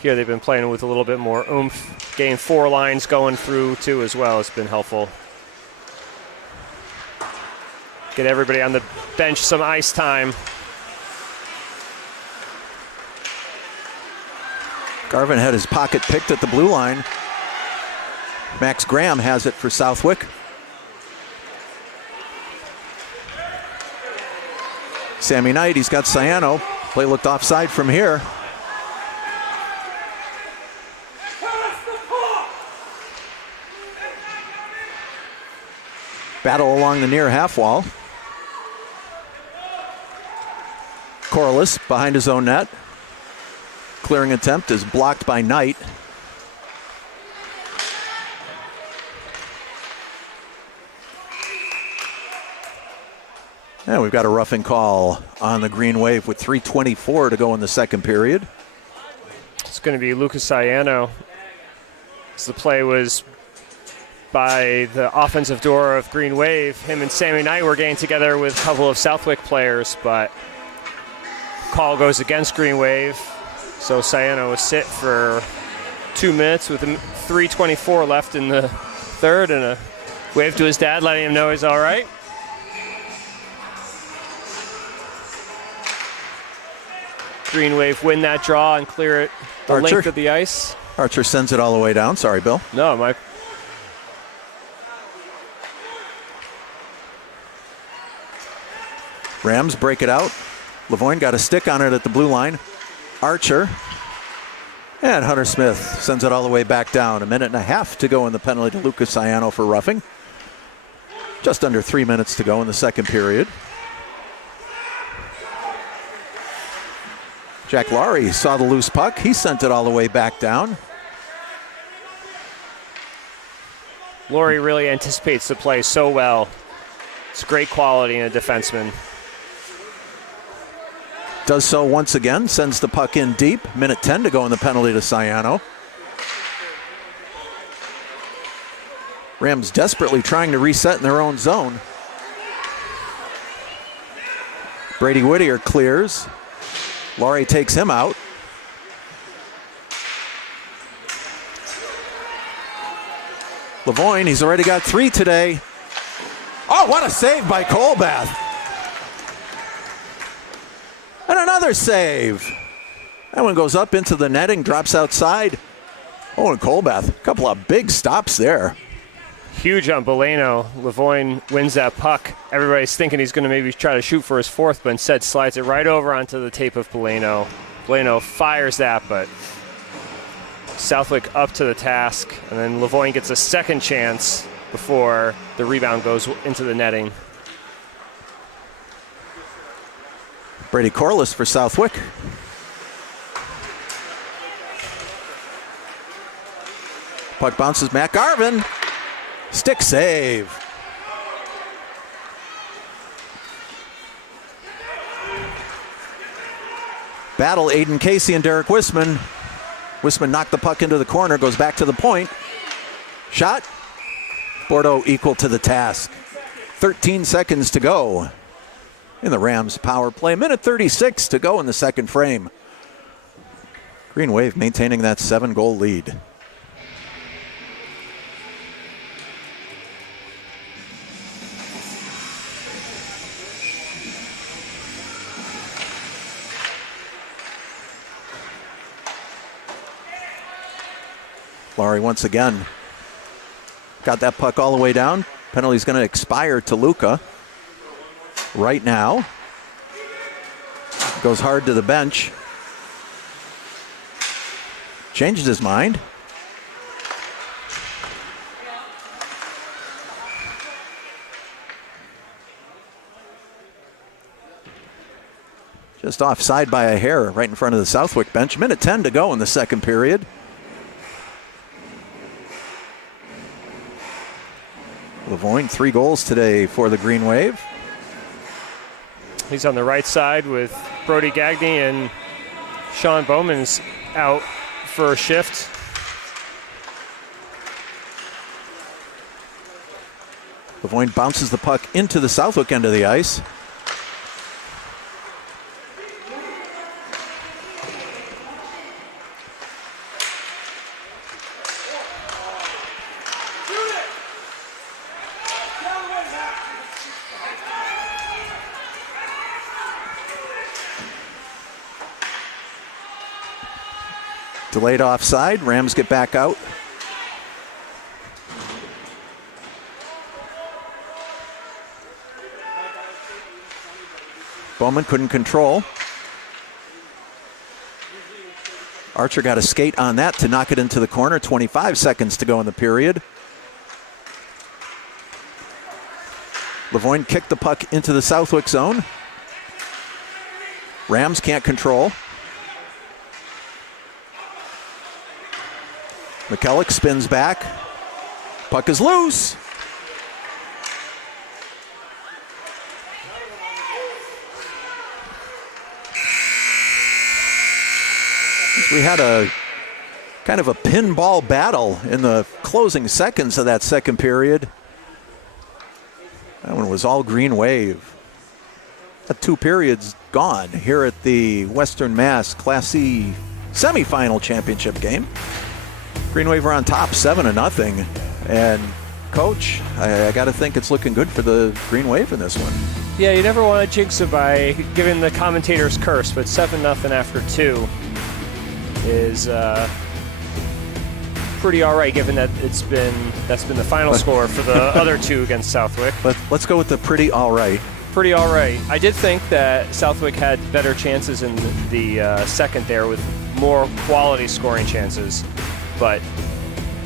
Here they've been playing with a little bit more oomph. Getting 4 lines going through too as well. It's been helpful. Get everybody on the bench some ice time. Garvin had his pocket picked at the blue line. Max Graham has it for Southwick. Sammy Knight, he's got Ciano. Play looked offside from here. Battle along the near half wall. Corliss behind his own net. Clearing attempt is blocked by Knight. And we've got a roughing call on the Greenwave with 3:24 to go in the second period. It's going to be Lucas Ciano. The play was by the offensive door of Greenwave. Him and Sammy Knight were getting together with a couple of Southwick players, but call goes against Greenwave. So Ciano was sit for 2 minutes with 3:24 left in the third, and a wave to his dad letting him know he's all right. Greenwave win that draw and clear it the Archer. length of the ice. Archer sends it all the way down. Sorry, Bill. No, my Rams break it out. Lavoine got a stick on it at the blue line. Archer. And Hunter Smith sends it all the way back down. 1.5 minutes to go in the penalty to Lucas Ciano for roughing. Just under 3 minutes to go in the second period. Jack Laurie saw the loose puck. He sent it all the way back down. Laurie really anticipates the play so well. It's great quality in a defenseman. Does so once again, sends the puck in deep. 1:10 minutes to go in the penalty to Ciano. Rams desperately trying to reset in their own zone. Brady Whittier clears. Laurie takes him out. Lavoine, he's already got 3 today. Oh, what a save by Colbath. And another save. That one goes up into the netting, drops outside. Oh, and Colbath, a couple of big stops there. Huge on Boleno. Lavoine wins that puck. Everybody's thinking he's going to maybe try to shoot for his fourth, but instead slides it right over onto the tape of Boleno. Boleno fires that, but Southwick up to the task, and then Lavoine gets a second chance before the rebound goes into the netting. Brady Corliss for Southwick. Puck bounces, Matt Garvin. Stick save. Battle, Aiden Casey and Derek Wisman. Wisman knocked the puck into the corner, goes back to the point. Shot. Bordeaux equal to the task. 13 seconds to go in the Rams power play. 1:36 to go in the second frame. Greenwave maintaining that 7-goal lead. Laurie once again got that puck all the way down. Penalty's going to expire to Luca right now. Goes hard to the bench. Changes his mind. Just offside by a hair right in front of the Southwick bench. 1:10 to go in the second period. Lavoine, 3 goals today for the Greenwave. He's on the right side with Brody Gagne, and Sean Bowman's out for a shift. Lavoine bounces the puck into the Southwick end of the ice. Delayed offside. Rams get back out. Bowman couldn't control. Archer got a skate on that to knock it into the corner. 25 seconds to go in the period. Lavoine kicked the puck into the Southwick zone. Rams can't control. McKellick spins back. Puck is loose. We had a kind of a pinball battle in the closing seconds of that second period. That one was all Greenwave. That 2 periods gone here at the Western Mass Class C semifinal championship game. Greenwave are on top 7-0, and Coach, I got to think it's looking good for the Greenwave in this one. Yeah, you never want to jinx it by giving the commentator's curse, but 7-0 after 2 is pretty all right, given that that's been the final score for the other two against Southwick. But let's go with the pretty all right. Pretty all right. I did think that Southwick had better chances in the second there with more quality scoring chances, but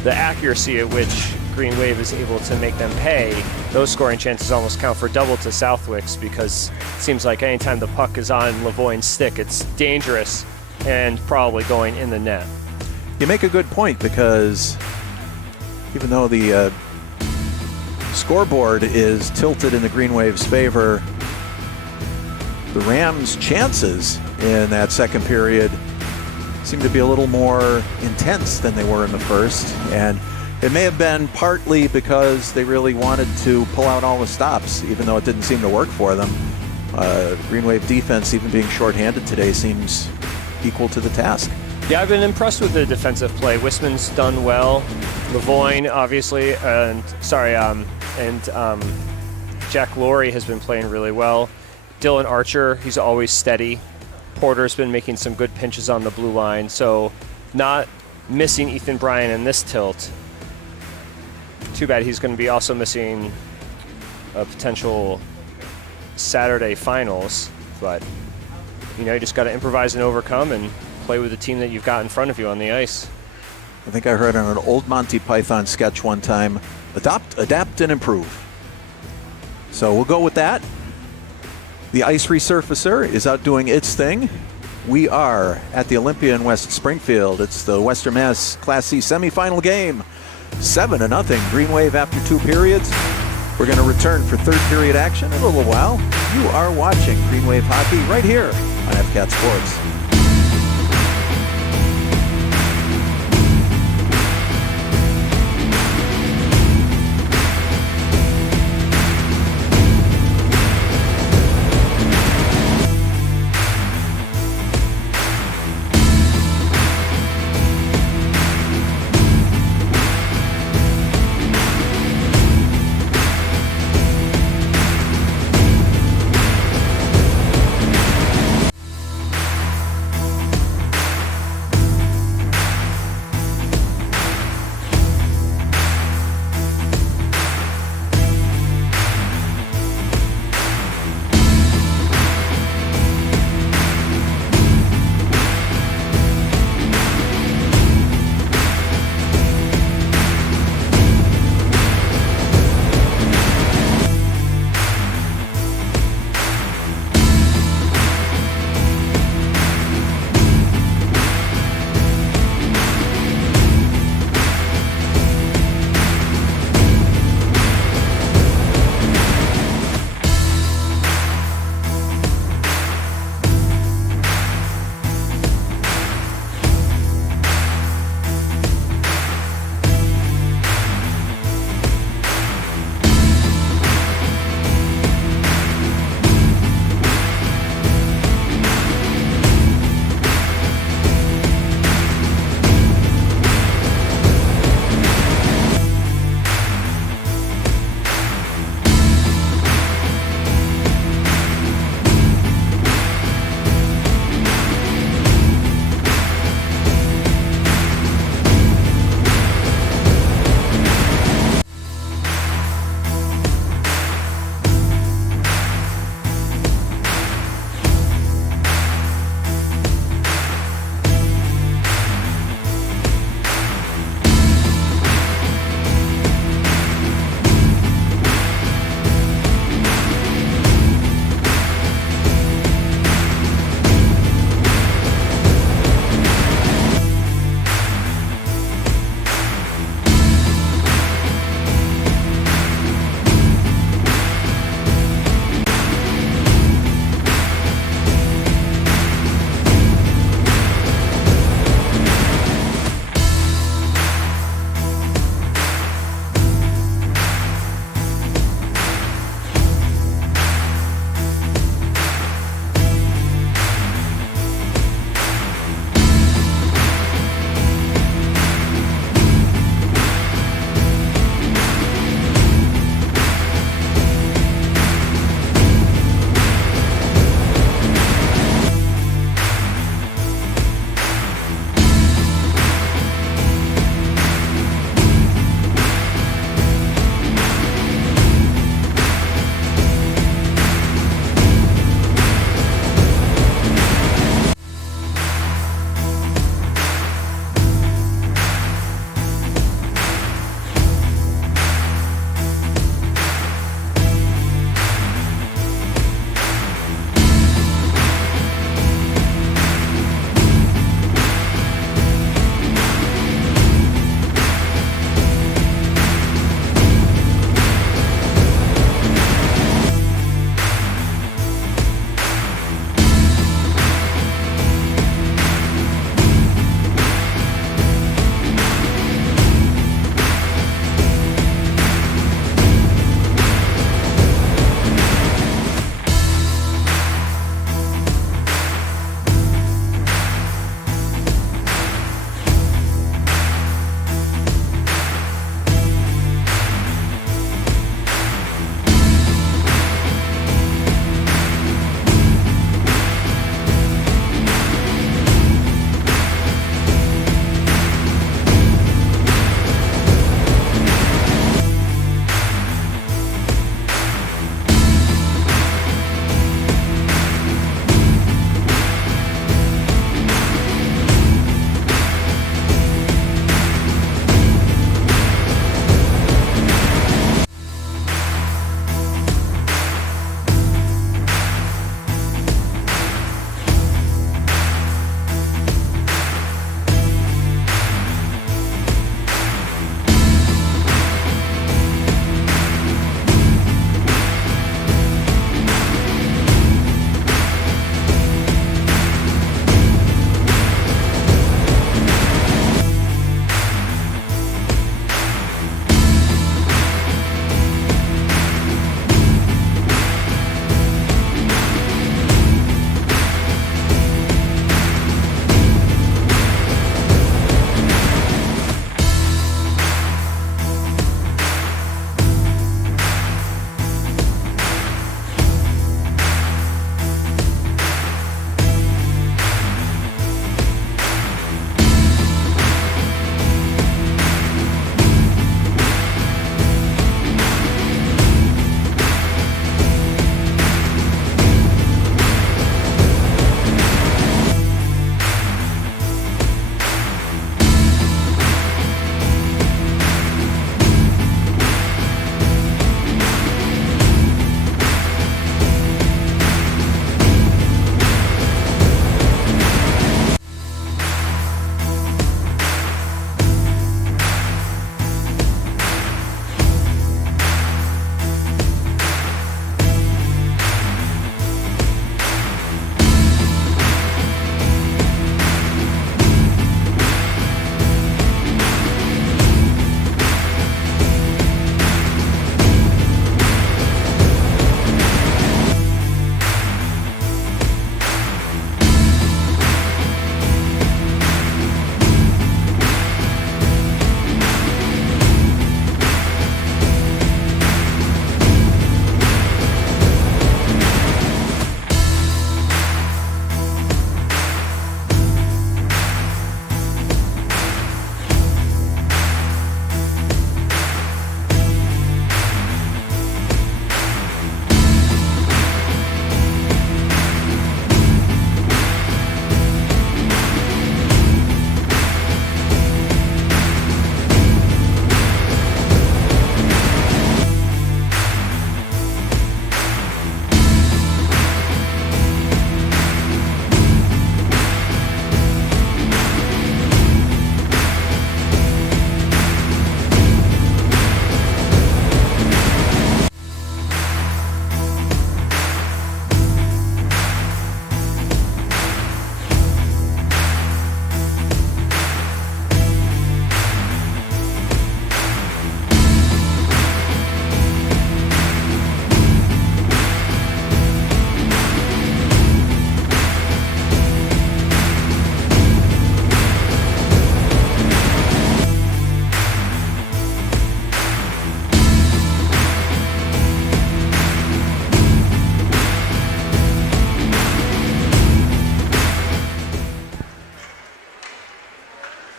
the accuracy at which Greenwave is able to make them pay, those scoring chances almost count for double to Southwick's, because it seems like anytime the puck is on Lavoie's stick, it's dangerous and probably going in the net. You make a good point, because even though the scoreboard is tilted in the Greenwave's favor, the Rams' chances in that second period seem to be a little more intense than they were in the first, and it may have been partly because they really wanted to pull out all the stops, even though it didn't seem to work for them. Greenwave defense, even being shorthanded today, seems equal to the task. Yeah, I've been impressed with the defensive play. Wisman's done well. Lavoie, obviously, and Jack Laurie has been playing really well. Dylan Archer, he's always steady. Porter's been making some good pinches on the blue line, so not missing Ethan Bryan in this tilt. Too bad he's going to be also missing a potential Saturday finals, but you just got to improvise and overcome and play with the team that you've got in front of you on the ice. I think I heard on an old Monty Python sketch one time, adapt and improve. So we'll go with that. The ice resurfacer is out doing its thing. We are at the Olympia in West Springfield. It's the Western Mass Class C semifinal game. 7-0 Greenwave after 2 periods. We're going to return for third period action in a little while. You are watching Greenwave Hockey right here on FCAT Sports.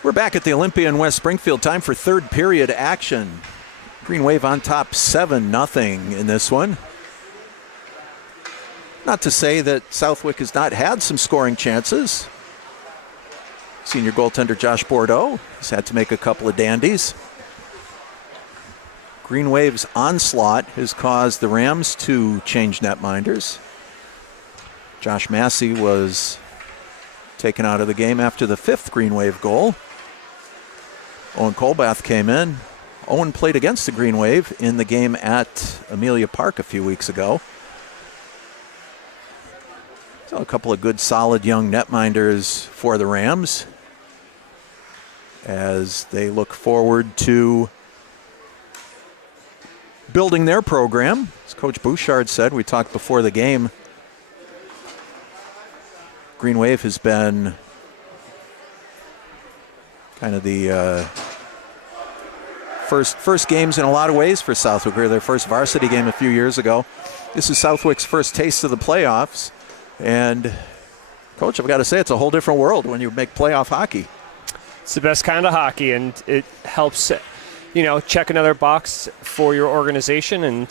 We're back at the Olympia in West Springfield. Time for third period action. Greenwave on top 7-0 in this one. Not to say that Southwick has not had some scoring chances. Senior goaltender Josh Bordeaux has had to make a couple of dandies. Greenwave's onslaught has caused the Rams to change netminders. Josh Massey was taken out of the game after the 5th Greenwave goal. Owen Colbath came in. Owen played against the Greenwave in the game at Amelia Park a few weeks ago. So a couple of good, solid young netminders for the Rams as they look forward to building their program. As Coach Bouchard said, we talked before the game, Greenwave has been kind of the first games in a lot of ways for Southwick. Their first varsity game a few years ago. This is Southwick's first taste of the playoffs. And, Coach, I've got to say, it's a whole different world when you make playoff hockey. It's the best kind of hockey, and it helps, check another box for your organization and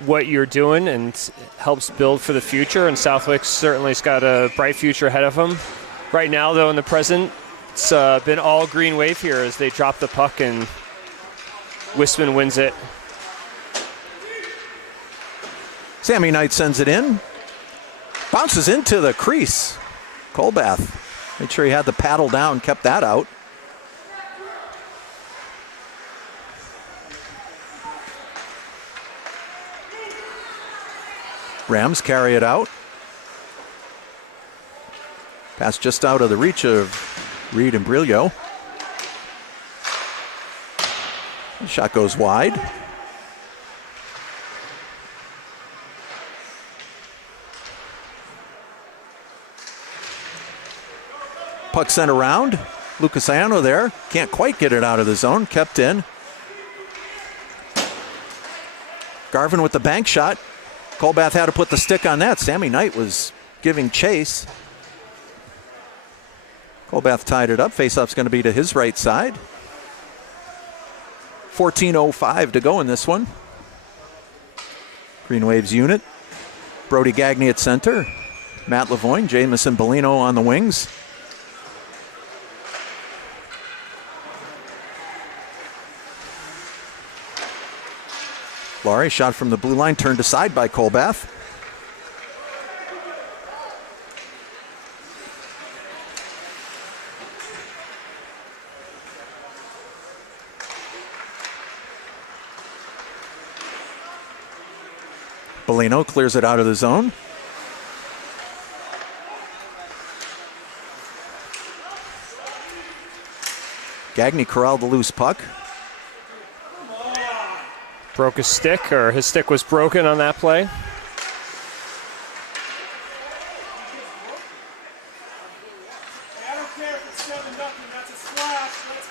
what you're doing, and helps build for the future. And Southwick certainly's got a bright future ahead of them. Right now, though, in the present, it's been all Greenwave here as they drop the puck, and Wisman wins it. Sammy Knight sends it in. Bounces into the crease. Colbath made sure he had the paddle down, kept that out. Rams carry it out. Pass just out of the reach of Reed and Brillo. The shot goes wide. Puck sent around. Lucas Iano there. Can't quite get it out of the zone. Kept in. Garvin with the bank shot. Colbath had to put the stick on that. Sammy Knight was giving chase. Colbath tied it up. Faceoff's going to be to his right side. 14:05 to go in this one. Greenwave's unit. Brody Gagne at center. Matt Lavoine, Jamison Bellino on the wings. Laurie, shot from the blue line, turned aside by Colbath. Bellino clears it out of the zone. Gagne corralled the loose puck. Broke his stick, or his stick was broken on that play. I don't care if it's 7-0, that's a splash, let's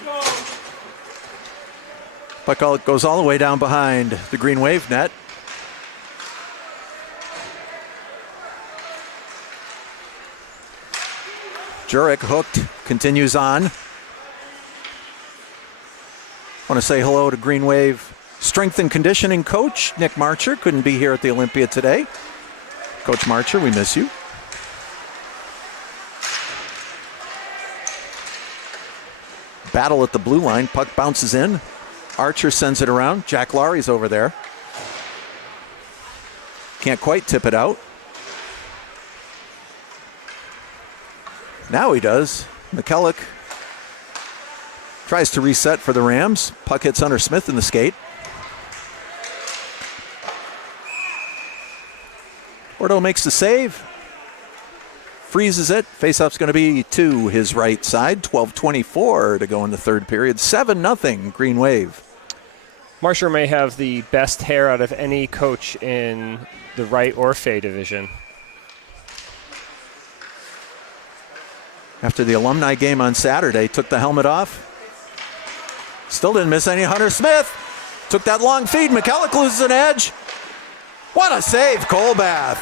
go. Puck goes all the way down behind the Greenwave net. Jurek hooked, continues on. Want to say hello to Greenwave strength and conditioning coach Nick Marcher. Couldn't be here at the Olympia today. Coach Marcher, we miss you. Battle at the blue line. Puck bounces in. Archer sends it around. Jack Laurie's over there. Can't quite tip it out. Now he does. McKellick tries to reset for the Rams. Puck hits Hunter Smith in the skate. Bordeaux makes the save. Freezes it. Faceoff's going to be to his right side. 12:24 to go in the third period. 7-0 Greenwave. Marshall may have the best hair out of any coach in the right or Fay division. After the alumni game on Saturday, took the helmet off. Still didn't miss any. Hunter Smith took that long feed. McKellick loses an edge. What a save, Colbath.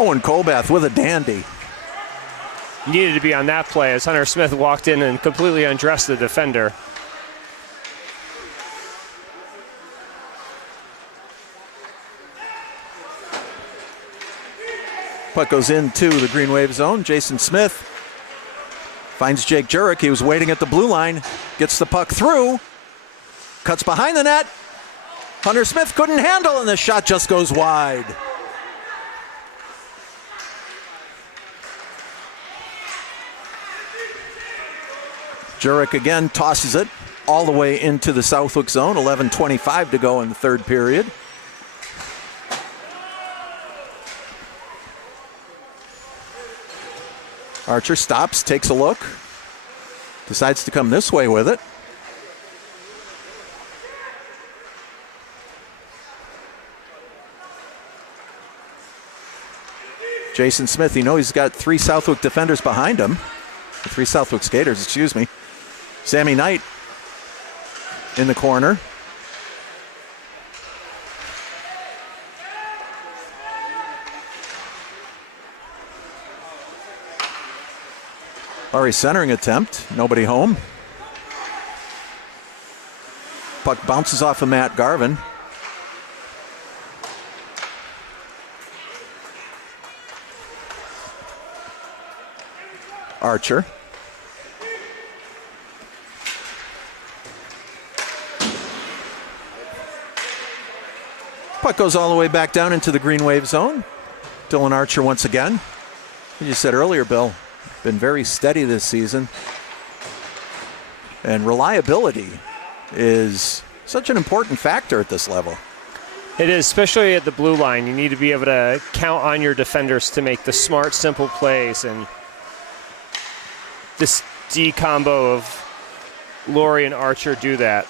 Owen Colbath with a dandy. Needed to be on that play as Hunter Smith walked in and completely undressed the defender. Puck goes into the Greenwave zone. Jason Smith finds Jake Jurek. He was waiting at the blue line. Gets the puck through. Cuts behind the net. Hunter Smith couldn't handle, and the shot just goes wide. Jurek again tosses it all the way into the Southwick zone. 11:25 to go in the third period. Archer stops, takes a look, decides to come this way with it. Jason Smith, he's got three Southwick defenders behind him. Three Southwick skaters, excuse me. Sammy Knight in the corner. Ari centering attempt, nobody home. Puck bounces off of Matt Garvin. Archer. Puck goes all the way back down into the Greenwave zone. Dylan Archer once again. As you said earlier, Bill, been very steady this season. And reliability is such an important factor at this level. It is, especially at the blue line. You need to be able to count on your defenders to make the smart, simple plays. And this D combo of Laurie and Archer do that.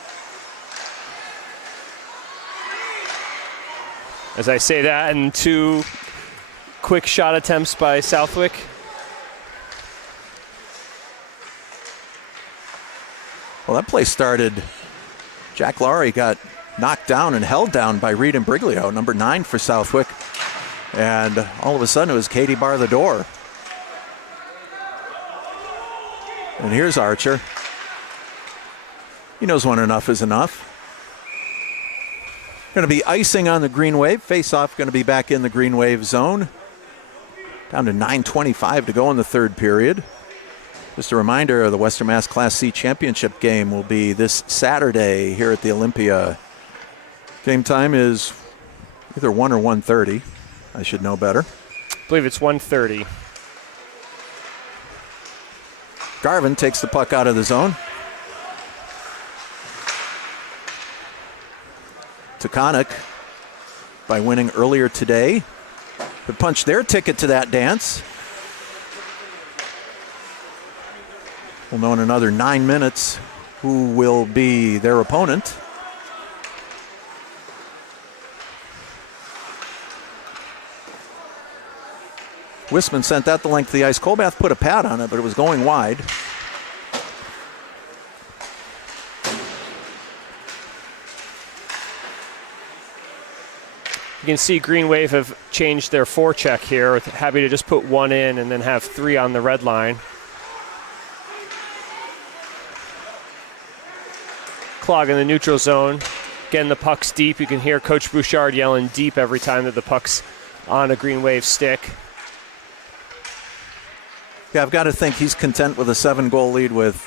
As I say that, and two quick shot attempts by Southwick. Well, that play started. Jack Laurie got knocked down and held down by Reed Imbriglio, number 9 for Southwick. And all of a sudden it was Katie bar the door. And here's Archer. He knows when enough is enough. Going to be icing on the Greenwave. Face-off going to be back in the Greenwave zone. Down to 9:25 to go in the third period. Just a reminder, the Western Mass Class C Championship game will be this Saturday here at the Olympia. Game time is either 1 or 1:30. I should know better. I believe it's 1:30. Garvin takes the puck out of the zone. Taconic, by winning earlier today, have punched their ticket to that dance. We'll know in another 9 minutes who will be their opponent. Wisman sent that the length of the ice. Colbath put a pad on it, but it was going wide. You can see Greenwave have changed their forecheck here, happy to just put one in and then have 3 on the red line. Clog in the neutral zone. Again, the puck's deep. You can hear Coach Bouchard yelling deep every time that the puck's on a Greenwave stick. Yeah, I've got to think he's content with a 7-goal lead with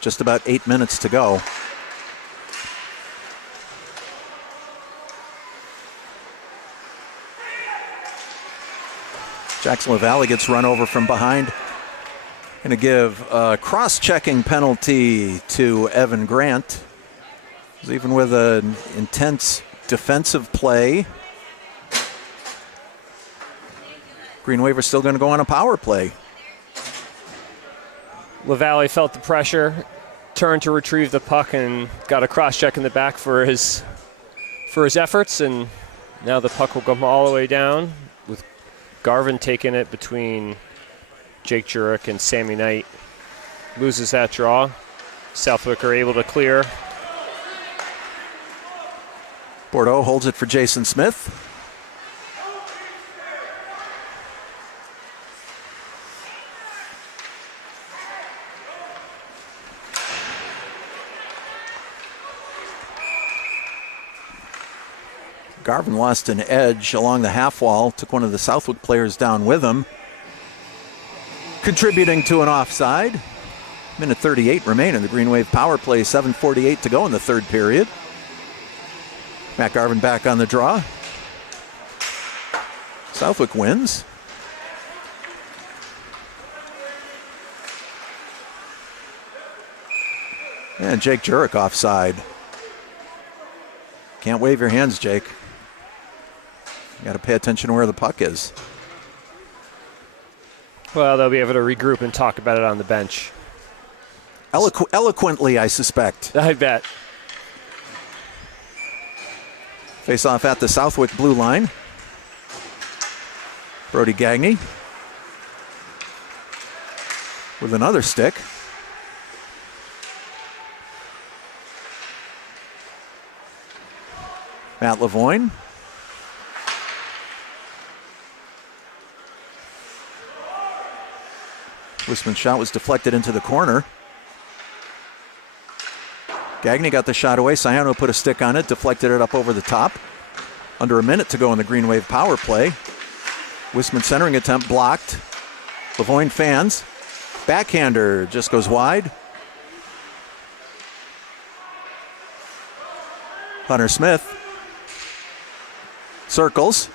just about 8 minutes to go. Jackson LaValle gets run over from behind. Going to give a cross-checking penalty to Evan Grant. Even with an intense defensive play, Greenwave are still going to go on a power play. LaValle felt the pressure, turned to retrieve the puck, and got a cross-check in the back for his efforts, and now the puck will come all the way down with Garvin taking it between Jake Jurek and Sammy Knight. Loses that draw. Southwick are able to clear. Bordeaux holds it for Jason Smith. Garvin lost an edge along the half wall, took one of the Southwick players down with him, contributing to an offside. Minute 38 remaining. The Greenwave power play, 7:48 to go in the third period. Matt Garvin back on the draw. Southwick wins. And Jake Jurek offside. Can't wave your hands, Jake. You got to pay attention to where the puck is. Well, they'll be able to regroup and talk about it on the bench. Eloquently, I suspect. I bet. Face off at the Southwick blue line. Brody Gagne with another stick. Matt Lavoine. Wisman's shot was deflected into the corner. Gagne got the shot away. Ciano put a stick on it, deflected it up over the top. Under a minute to go in the Greenwave power play. Wisman centering attempt blocked. Lavoine fans. Backhander just goes wide. Hunter Smith circles.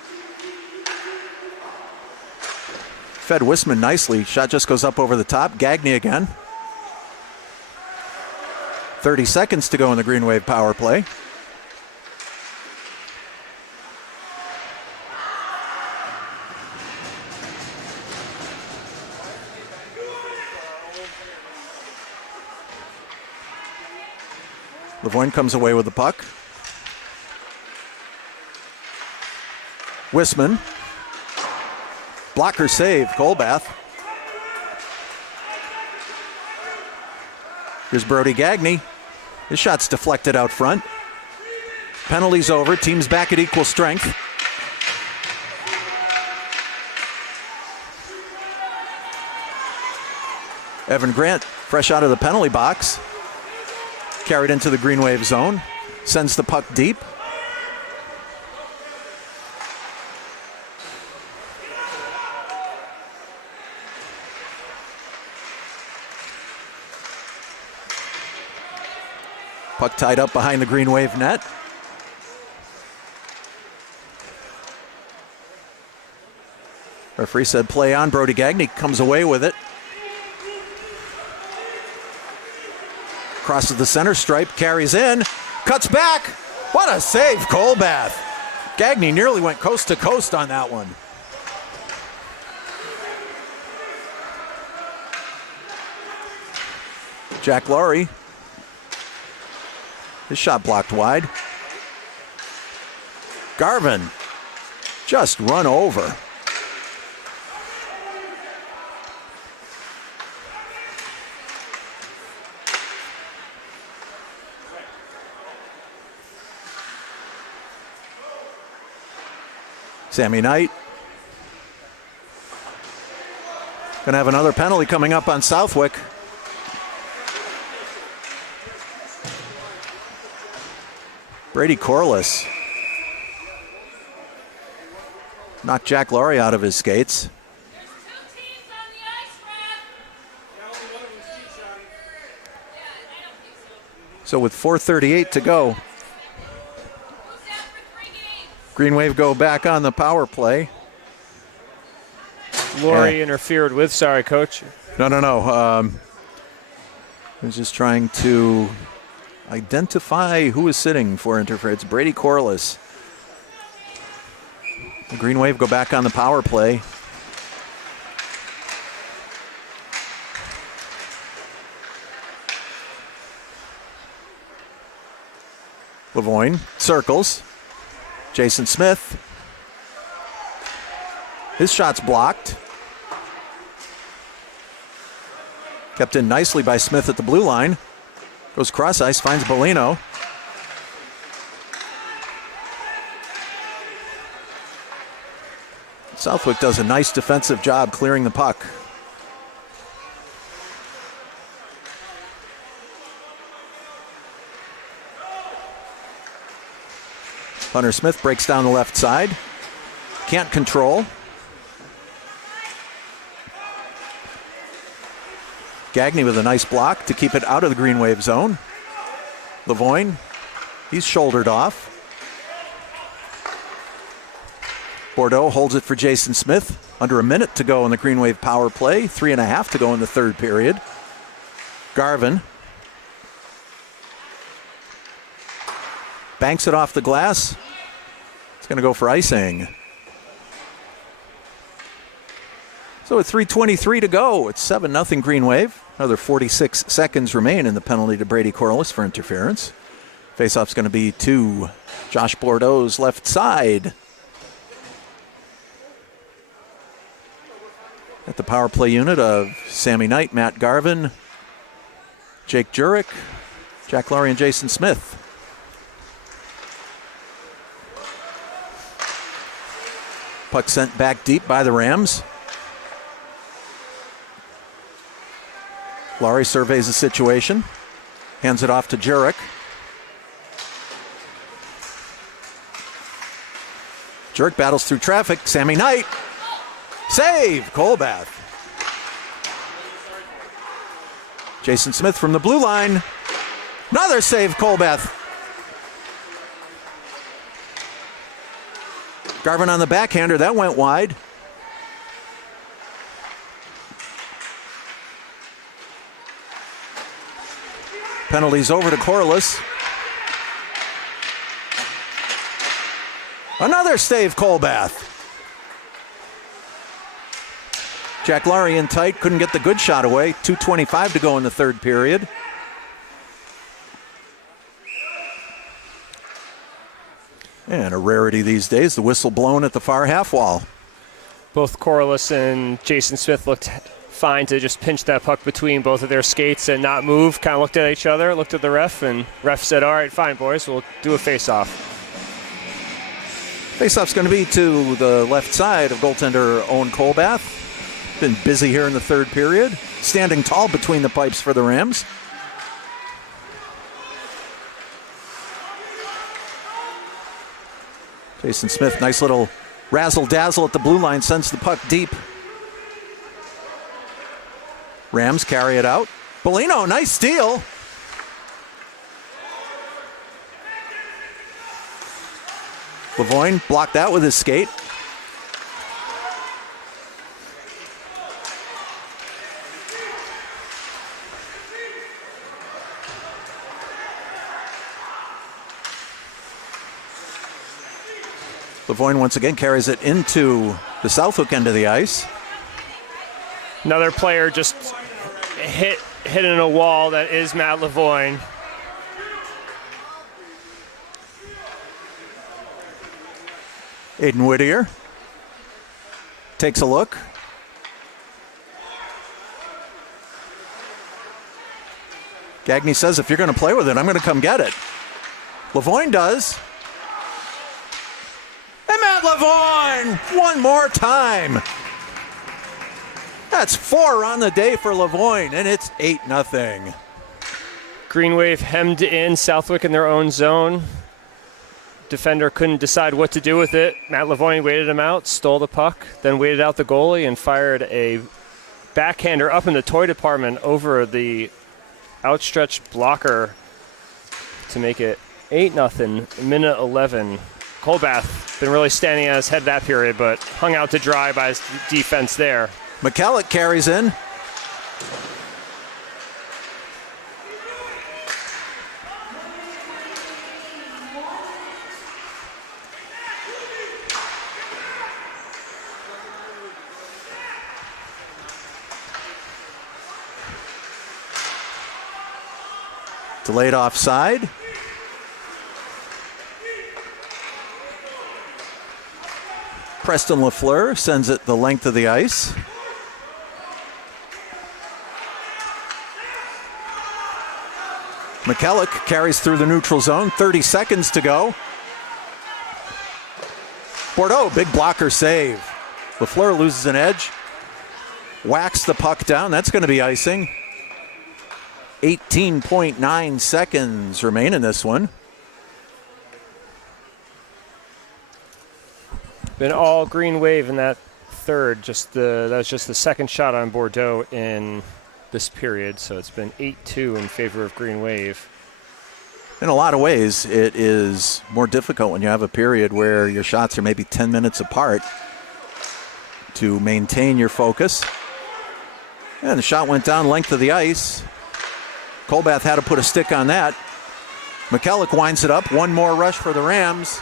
Fed Wisman nicely. Shot just goes up over the top. Gagne again. 30 seconds to go in the Greenwave power play. Lavoine comes away with the puck. Wisman. Blocker save, Colbath. Here's Brody Gagne. His shot's deflected out front. Penalty's over. Team's back at equal strength. Evan Grant, fresh out of the penalty box. Carried into the Greenwave zone. Sends the puck deep. Puck tied up behind the Greenwave net. Referee said play on. Brody Gagne comes away with it. Crosses the center stripe, carries in, cuts back. What a save, Colbath. Gagne nearly went coast to coast on that one. Jack Laurie. His shot blocked wide. Garvin just run over. Sammy Knight. Gonna have another penalty coming up on Southwick. Brady Corliss knocked Jack Laurie out of his skates. So with 4:38 to go, Greenwave go back on the power play. Laurie interfered with, sorry, coach. No. I was just trying to identify who is sitting for interference. Brady Corliss. The Greenwave go back on the power play. Lavoine circles. Jason Smith. His shot's blocked. Kept in nicely by Smith at the blue line. Goes cross ice, finds Bellino. Southwick does a nice defensive job clearing the puck. Hunter Smith breaks down the left side. Can't control. Gagne with a nice block to keep it out of the Greenwave zone. Lavoine, he's shouldered off. Bordeaux holds it for Jason Smith. Under a minute to go in the Greenwave power play. 3.5 to go in the third period. Garvin banks it off the glass. It's going to go for icing. So with 3:23 to go, it's 7-0 Greenwave. Another 46 seconds remain in the penalty to Brady Corliss for interference. Faceoff's going to be to Josh Bordeaux's left side. At the power play unit of Sammy Knight, Matt Garvin, Jake Jurek, Jack Laurie, and Jason Smith. Puck sent back deep by the Rams. Laurie surveys the situation, hands it off to Jurek. Jurek battles through traffic. Sammy Knight. Save! Colbath. Jason Smith from the blue line. Another save, Colbath. Garvin on the backhander. That went wide. Penalties over to Corliss. Another save, Colbath. Jack Laurie in tight, couldn't get the good shot away. 2:25 to go in the third period. And a rarity these days, the whistle blown at the far half wall. Both Corliss and Jason Smith looked fine to just pinch that puck between both of their skates and not move. Kind of looked at each other, looked at the ref, and ref said, all right, fine, boys, we'll do a face-off. Face-off's going to be to the left side of goaltender Owen Colbath. Been busy here in the third period. Standing tall between the pipes for the Rams. Jason Smith, nice little razzle-dazzle at the blue line, sends the puck deep. Rams carry it out. Bellino, nice steal. Lavoine blocked that with his skate. Lavoine once again carries it into the Southwick end of the ice. Another player just hit in a wall. That is Matt Lavoine. Aiden Whittier takes a look. Gagne says, if you're going to play with it, I'm going to come get it. Lavoine does. And Matt Lavoine, one more time. That's 4 on the day for Lavoine, and it's 8-0. Greenwave hemmed in Southwick in their own zone. Defender couldn't decide what to do with it. Matt Lavoine waited him out, stole the puck, then waited out the goalie and fired a backhander up in the toy department over the outstretched blocker to make it 8-0, minute 11. Colbath been really standing on his head that period, but hung out to dry by his defense there. McKellick carries in. Delayed offside. Preston Lafleur sends it the length of the ice. McKellick carries through the neutral zone. 30 seconds to go. Bordeaux, big blocker save. Lafleur loses an edge. Whacks the puck down. That's going to be icing. 18.9 seconds remain in this one. Been all Greenwave in that third. That was just the second shot on Bordeaux in this period, so it's been 8-2 in favor of Greenwave. In a lot of ways, it is more difficult when you have a period where your shots are maybe 10 minutes apart to maintain your focus. And the shot went down length of the ice. Colbath had to put a stick on that. McKellick winds it up. One more rush for the Rams.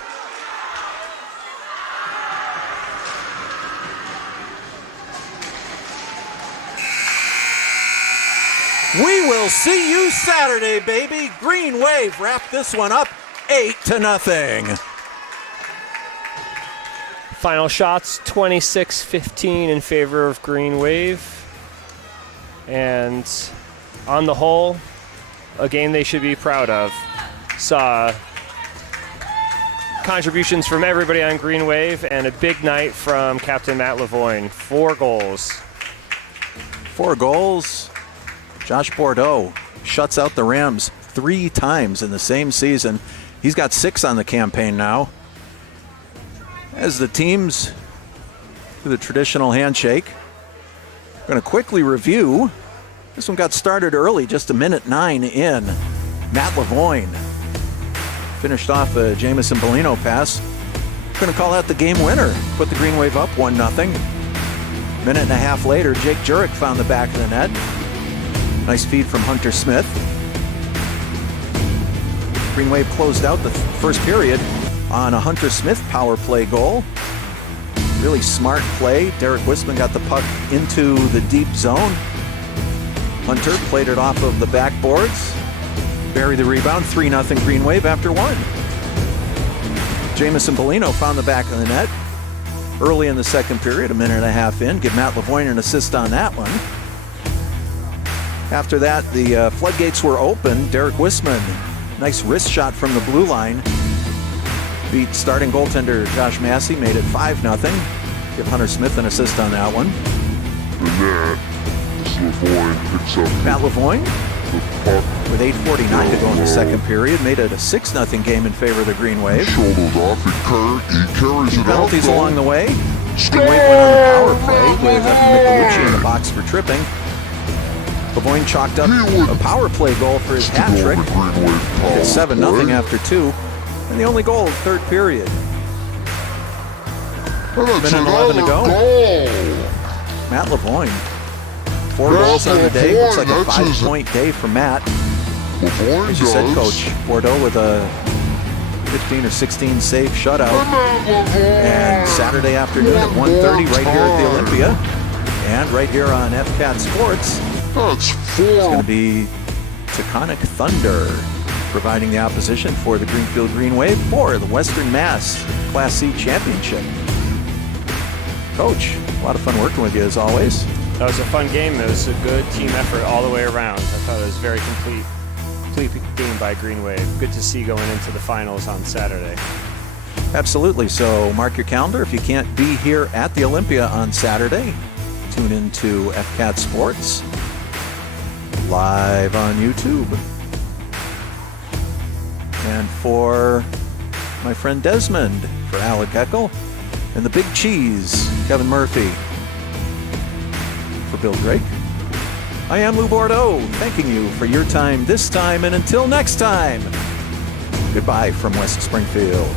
We will see you Saturday, baby. Greenwave wrapped this one up 8-0. Final shots, 26-15 in favor of Greenwave. And on the whole, a game they should be proud of. Saw contributions from everybody on Greenwave and a big night from Captain Matt Lavoine. 4 goals. 4 goals. Josh Bordeaux shuts out the Rams 3 times in the same season. He's got 6 on the campaign now. As the teams do the traditional handshake, we're going to quickly review. This one got started early, just a minute 9 in. Matt Lavoine finished off a Jamison Bellino pass. We're going to call that the game winner. Put the Greenwave up 1-0. Minute and a half later, Jake Jurek found the back of the net. Nice feed from Hunter Smith. Greenwave closed out the first period on a Hunter Smith power play goal. Really smart play. Derek Wisman got the puck into the deep zone. Hunter played it off of the backboards. Buried the rebound. 3-0 Greenwave after 1. Jamison Bellino found the back of the net early in the second period, a minute and a half in. Give Matt Lavoine an assist on that one. After that, the floodgates were open. Derek Wisman, nice wrist shot from the blue line. Beat starting goaltender Josh Massey, made it 5-0. Give Hunter Smith an assist on that one. And Lavoine picks up Matt Lavoine, the puck with 8:49 to go in the second period, made it a 6-0 game in favor of the Greenwave. shouldered off. He carries it out. Penalties along the way. Greenwave went on the power play with Mikulicci in the box for tripping. Lavoine chalked up a power play goal for his hat trick. It's 7-0 after 2. And the only goal of the third period. Minute and 11 to go. Matt Lavoine. 4 goals on the day. Looks like a 5-point day for Matt. As you said, Coach, Bordeaux with a 15 or 16 save shutout. And Saturday afternoon at 1:30 right here at the Olympia. And right here on FCAT Sports. That's 4. It's going to be Taconic Thunder providing the opposition for the Greenfield Greenwave for the Western Mass Class C Championship. Coach, a lot of fun working with you as always. That was a fun game. It was a good team effort all the way around. I thought it was very complete game by Greenwave. Good to see going into the finals on Saturday. Absolutely. So mark your calendar. If you can't be here at the Olympia on Saturday, tune into FCAT Sports live on YouTube. And for my friend Desmond, for Alec Eckel, and the Big Cheese, Kevin Murphy, for Bill Drake, I am Lou Bordeaux, thanking you for your time this time, and until next time, goodbye from West Springfield.